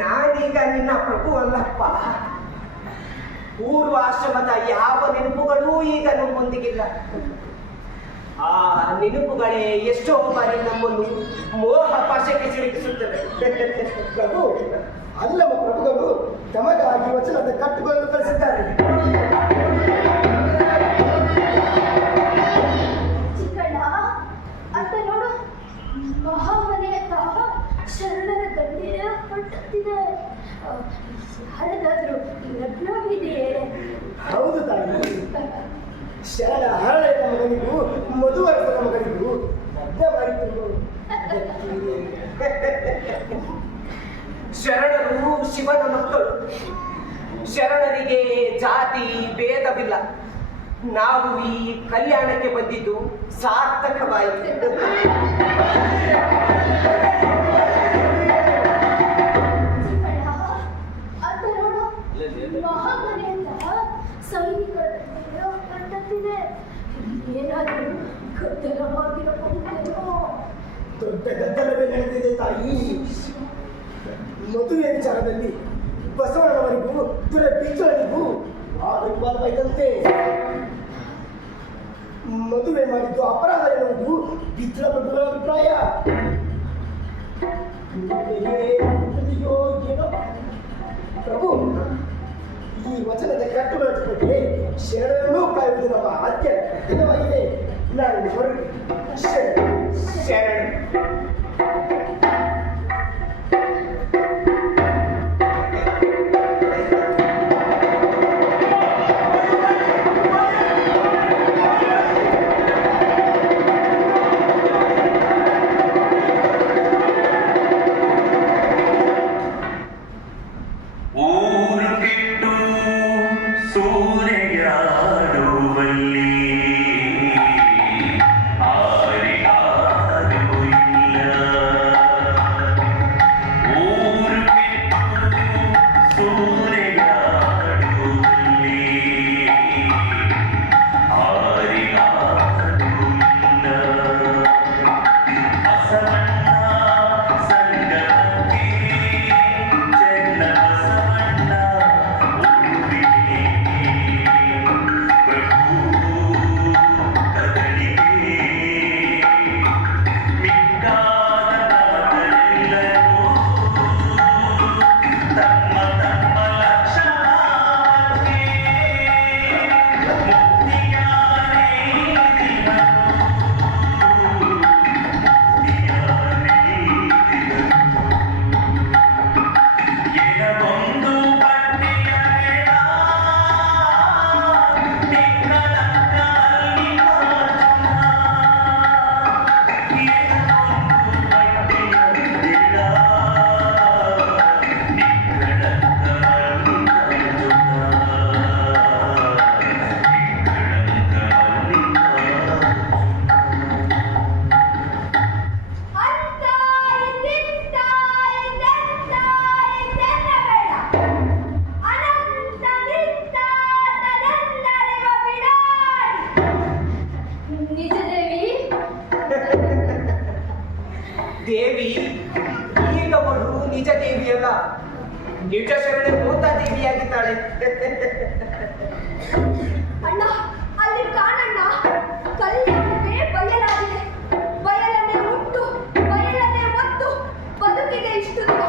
ನಾನೀಗ ನಿನ್ನ ಪ್ರಭು ಅಲ್ಲಪ್ಪ. ಪೂರ್ವಾಶ್ರಮದ ಯಾವ ನೆನಪುಗಳೂ ಈಗ ನಮ್ಮೊಂದಿಗಿಲ್ಲ. ಆ ನೆನಪುಗಳೇ ಎಷ್ಟೋ ಬಾರಿ ನಮ್ಮನ್ನು ಮೋಹ ಪಾಶಕ್ಕೆ ಸಿಲುಕಿಸುತ್ತವೆ. ಪ್ರಭು, ಅಲ್ಲವ ಪ್ರಭುಗಳು ತಮಗಾಗಿ ವಚನದ ಕಟ್ಟುಗಳನ್ನು ಕಳಿಸಿದ್ದಾರೆ. ಚಿಕ್ಕಣ್ಣ, ಅಂತ ನೋಡು, ಮಹಾಮನೆಯಂತಹ ಶರಣರ ಗಂಡಿನ ಕಟ್ಟುತ್ತಿದೆ. ಯಾರದಾದ್ರೂ ಲಗ್ನವಿದೆಯೇ? ಹೌದು ತಾಯಿ, ಶರಣ ಹರಳೆಯ ಮಗನಿಗೂ ಮಧುವರಸನ ಮಗನಿಗೂ ಮಧ್ಯವಾಯಿತು. ಶರಣರು ಶಿವನ ಮಕ್ಕಳು. ಶರಣರಿಗೆ ಜಾತಿ ಭೇದವಿಲ್ಲ. ನಾವು ಈ ಕಲ್ಯಾಣಕ್ಕೆ ಬಂದಿದ್ದು ಸಾರ್ಥಕವಾಯಿತು. ಚಿಕ್ಕಣ್ಣ, ಅಂತ ನೋಡು, ಮಹಾಮನೆಯಂತಹ ಸೈನಿಕರ ಗಂಡಿನ ಕಟ್ಟುತ್ತಿದೆ. ಏನಾದರೂ ಗದ್ದಲವಾಗಿರಬಹುದೇನೋ? ದೊಡ್ಡ ಗದ್ದಲವೇ ನಡೆದಿದೆ ತಾಯಿ. ಮದುವೆ ವಿಚಾರದಲ್ಲಿ ಬಸವಣ್ಣವರಿಗೂ ದುರಬಿಜ್ಜನಿಗೂ ವಾದವಿವಾದವಾಯಿತಂತೆ. ಮದುವೆ ಮಾಡಿದ್ದು ಅಪರಾಧ ಎನ್ನುವುದು ಬಿಜ್ಜಳ ಪ್ರಭುಗಳ ಅಭಿಪ್ರಾಯ. ಅಯ್ಯೋ ಏನೋ ಪ್ರಭು, ಈ ವಚನದ ಕಟ್ಟುಗಳ ಜೊತೆಗೆ ಶರಣರನ್ನೂ ಕಾಯುವುದು ನಮ್ಮ ಆದ್ಯ ಕರ್ತವ್ಯವಾಗಿದೆ. ನಾನು ಹೊರಗೆ ಶರಣ. ಊರು ಕೆಟ್ಟು ಸೂರೆಯಾಡುವಲ್ಲಿ ಆರಿಯಾರು ಇಲ್ಲ. ಊರು ಕೆಟ್ಟು ಸೂರೆಯಾಡುವಲ್ಲಿ ಆರಿಯಾರು ಇಲ್ಲ. ಬಸವಣ್ಣ ಸಂಗಮಕ್ಕೆ ಚೆನ್ನ ಬಸವಣ್ಣ ಉಡುಪಿಗೆ ನಿಜ ಶರಣೆ ಮೋತಾದೇವಿಯಾಗಿದ್ದಾಳೆ. ಅಣ್ಣ ಅಲ್ಲಿ ಕಾಣಣ್ಣ, ಕಲ್ಯಾಣವೇ ಬಯಲಾಗಿದೆ. ಬಯಲನ್ನೇ ಉಟ್ಟು ಬಯಲನ್ನೇ ಒತ್ತು ಬದುಕಿಗೆ ಇಷ್ಟು ದಿನ.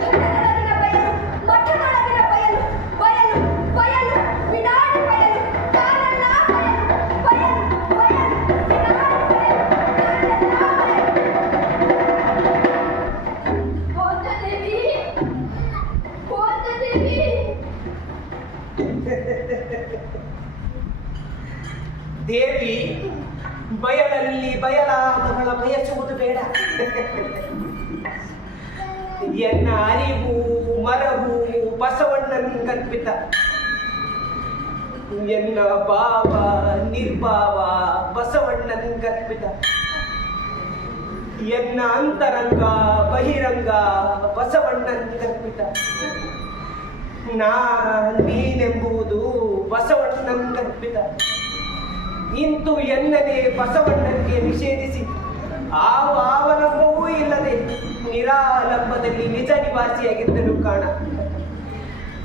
ಘಟ್ಟದೊಳಗಿನ ಬಯಲು, ಮಠದೊಳಗಿನ ಬಯಲು, ಬಯಲು ಬಯಲು ಬಿಡಾಡಿ ಬಯಲು, ತಾನೆಲ್ಲ ಬಯಲು ಬಯಲು ಬಯಲು ಬಿಡಾಡಿ ಬಯಲು, ತಾನೆಲ್ಲ ಬಯಲು. ಹೋತದೇವಿ, ಹೋತದೇವಿ. ದೇವಿ, ಬಯಲಲ್ಲಿ ಬಯಲಾದವಳ ಬಯಸುವುದು ಬೇಡ. ಎನ್ನ ಅರಿವು ಮರವು ಬಸವಣ್ಣನ ಕಲ್ಪಿತ. ಎನ್ನ ಭಾವ ನಿರ್ಭಾವ ಬಸವಣ್ಣನ ಕಲ್ಪಿತ. ಎನ್ನ ಅಂತರಂಗ ಬಹಿರಂಗ ಬಸವಣ್ಣನ ಕಲ್ಪಿತ. ನೀನೆಂಬುದು ಬಸವಣ್ಣನ ಕಲ್ಪಿತ. ಇಂತು ಎನ್ನದೇ ಬಸವಣ್ಣನಿಗೆ ನಿಷೇಧಿಸಿ ಆವಲಂಬವೂ ಇಲ್ಲದೆ ನಿರಾಲಂಬದಲ್ಲಿ ನಿಜ ನಿವಾಸಿಯಾಗಿದ್ದನು ಕಾಣ.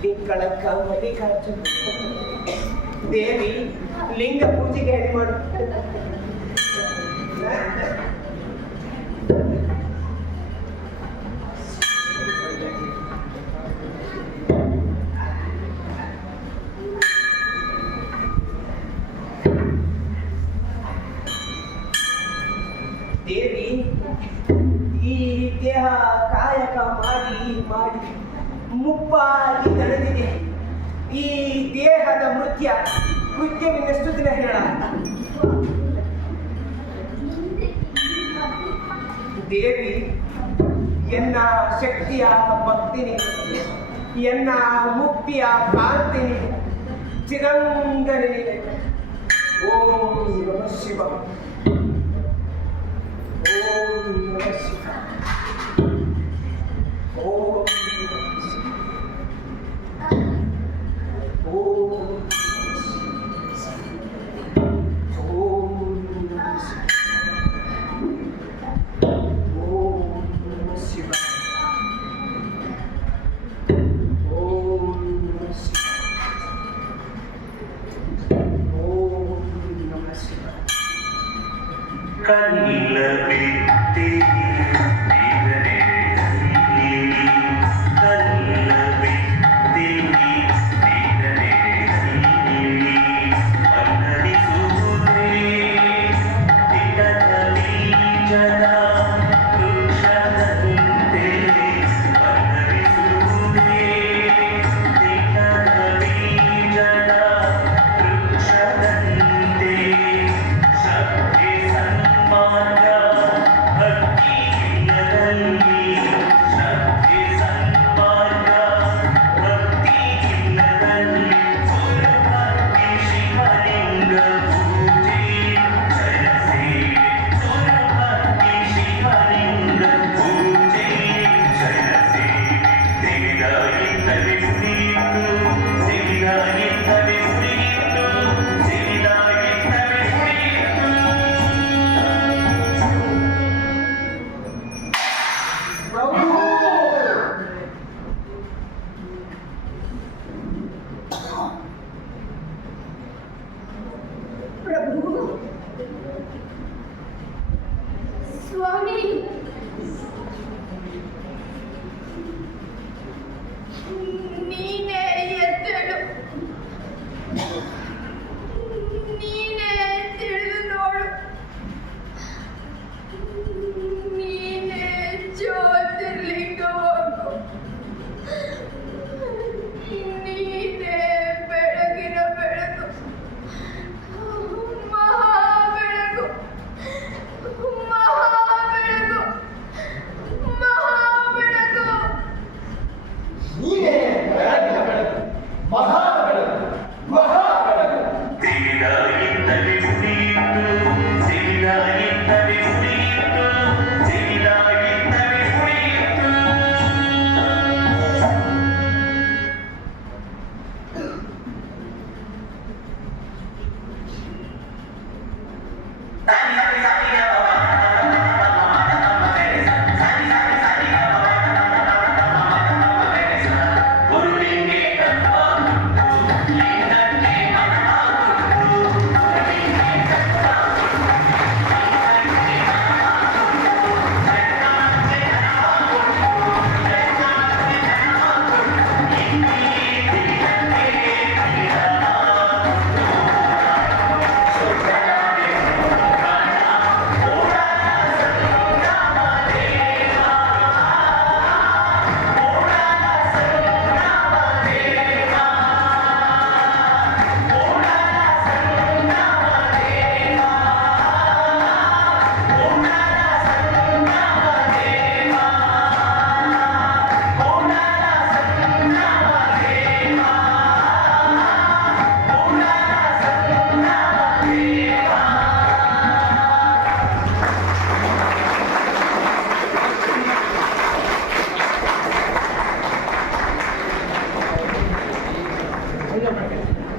ನಿಕ್ಕಳಕ್ಕ ಮಲ್ಲಿಕಾರ್ಜುನ. ದೇವಿ, ಲಿಂಗ ಪೂಜೆಗೆ ಹೇಳಿ ಮಾಡು. ದೇವಿ, ಈ ದೇಹ ಕಾಯಕ ಮಾಡಿ ಮಾಡಿ ಮುಪ್ಪಾಗಿ ತಡೆದಿದೆ. ಈ ದೇಹದ ಕೃತ್ಯವಿನ್ನಷ್ಟು ದಿನ ಹೇಳ. ದೇವಿ, ಎನ್ನ ಶಕ್ತಿಯ ಭಕ್ತಿನಿ, ಎನ್ನ ಮುಕ್ತಿಯ ಕಾಂತಿನಿ, ಚಿರಂಗನಿ. ಓಂ ನಮಃ ಶಿವ. ಓಂ ನಮಃ ಶಿವ. ಓಂ ಕಲ್ಲ ಬಿತ್ತಿ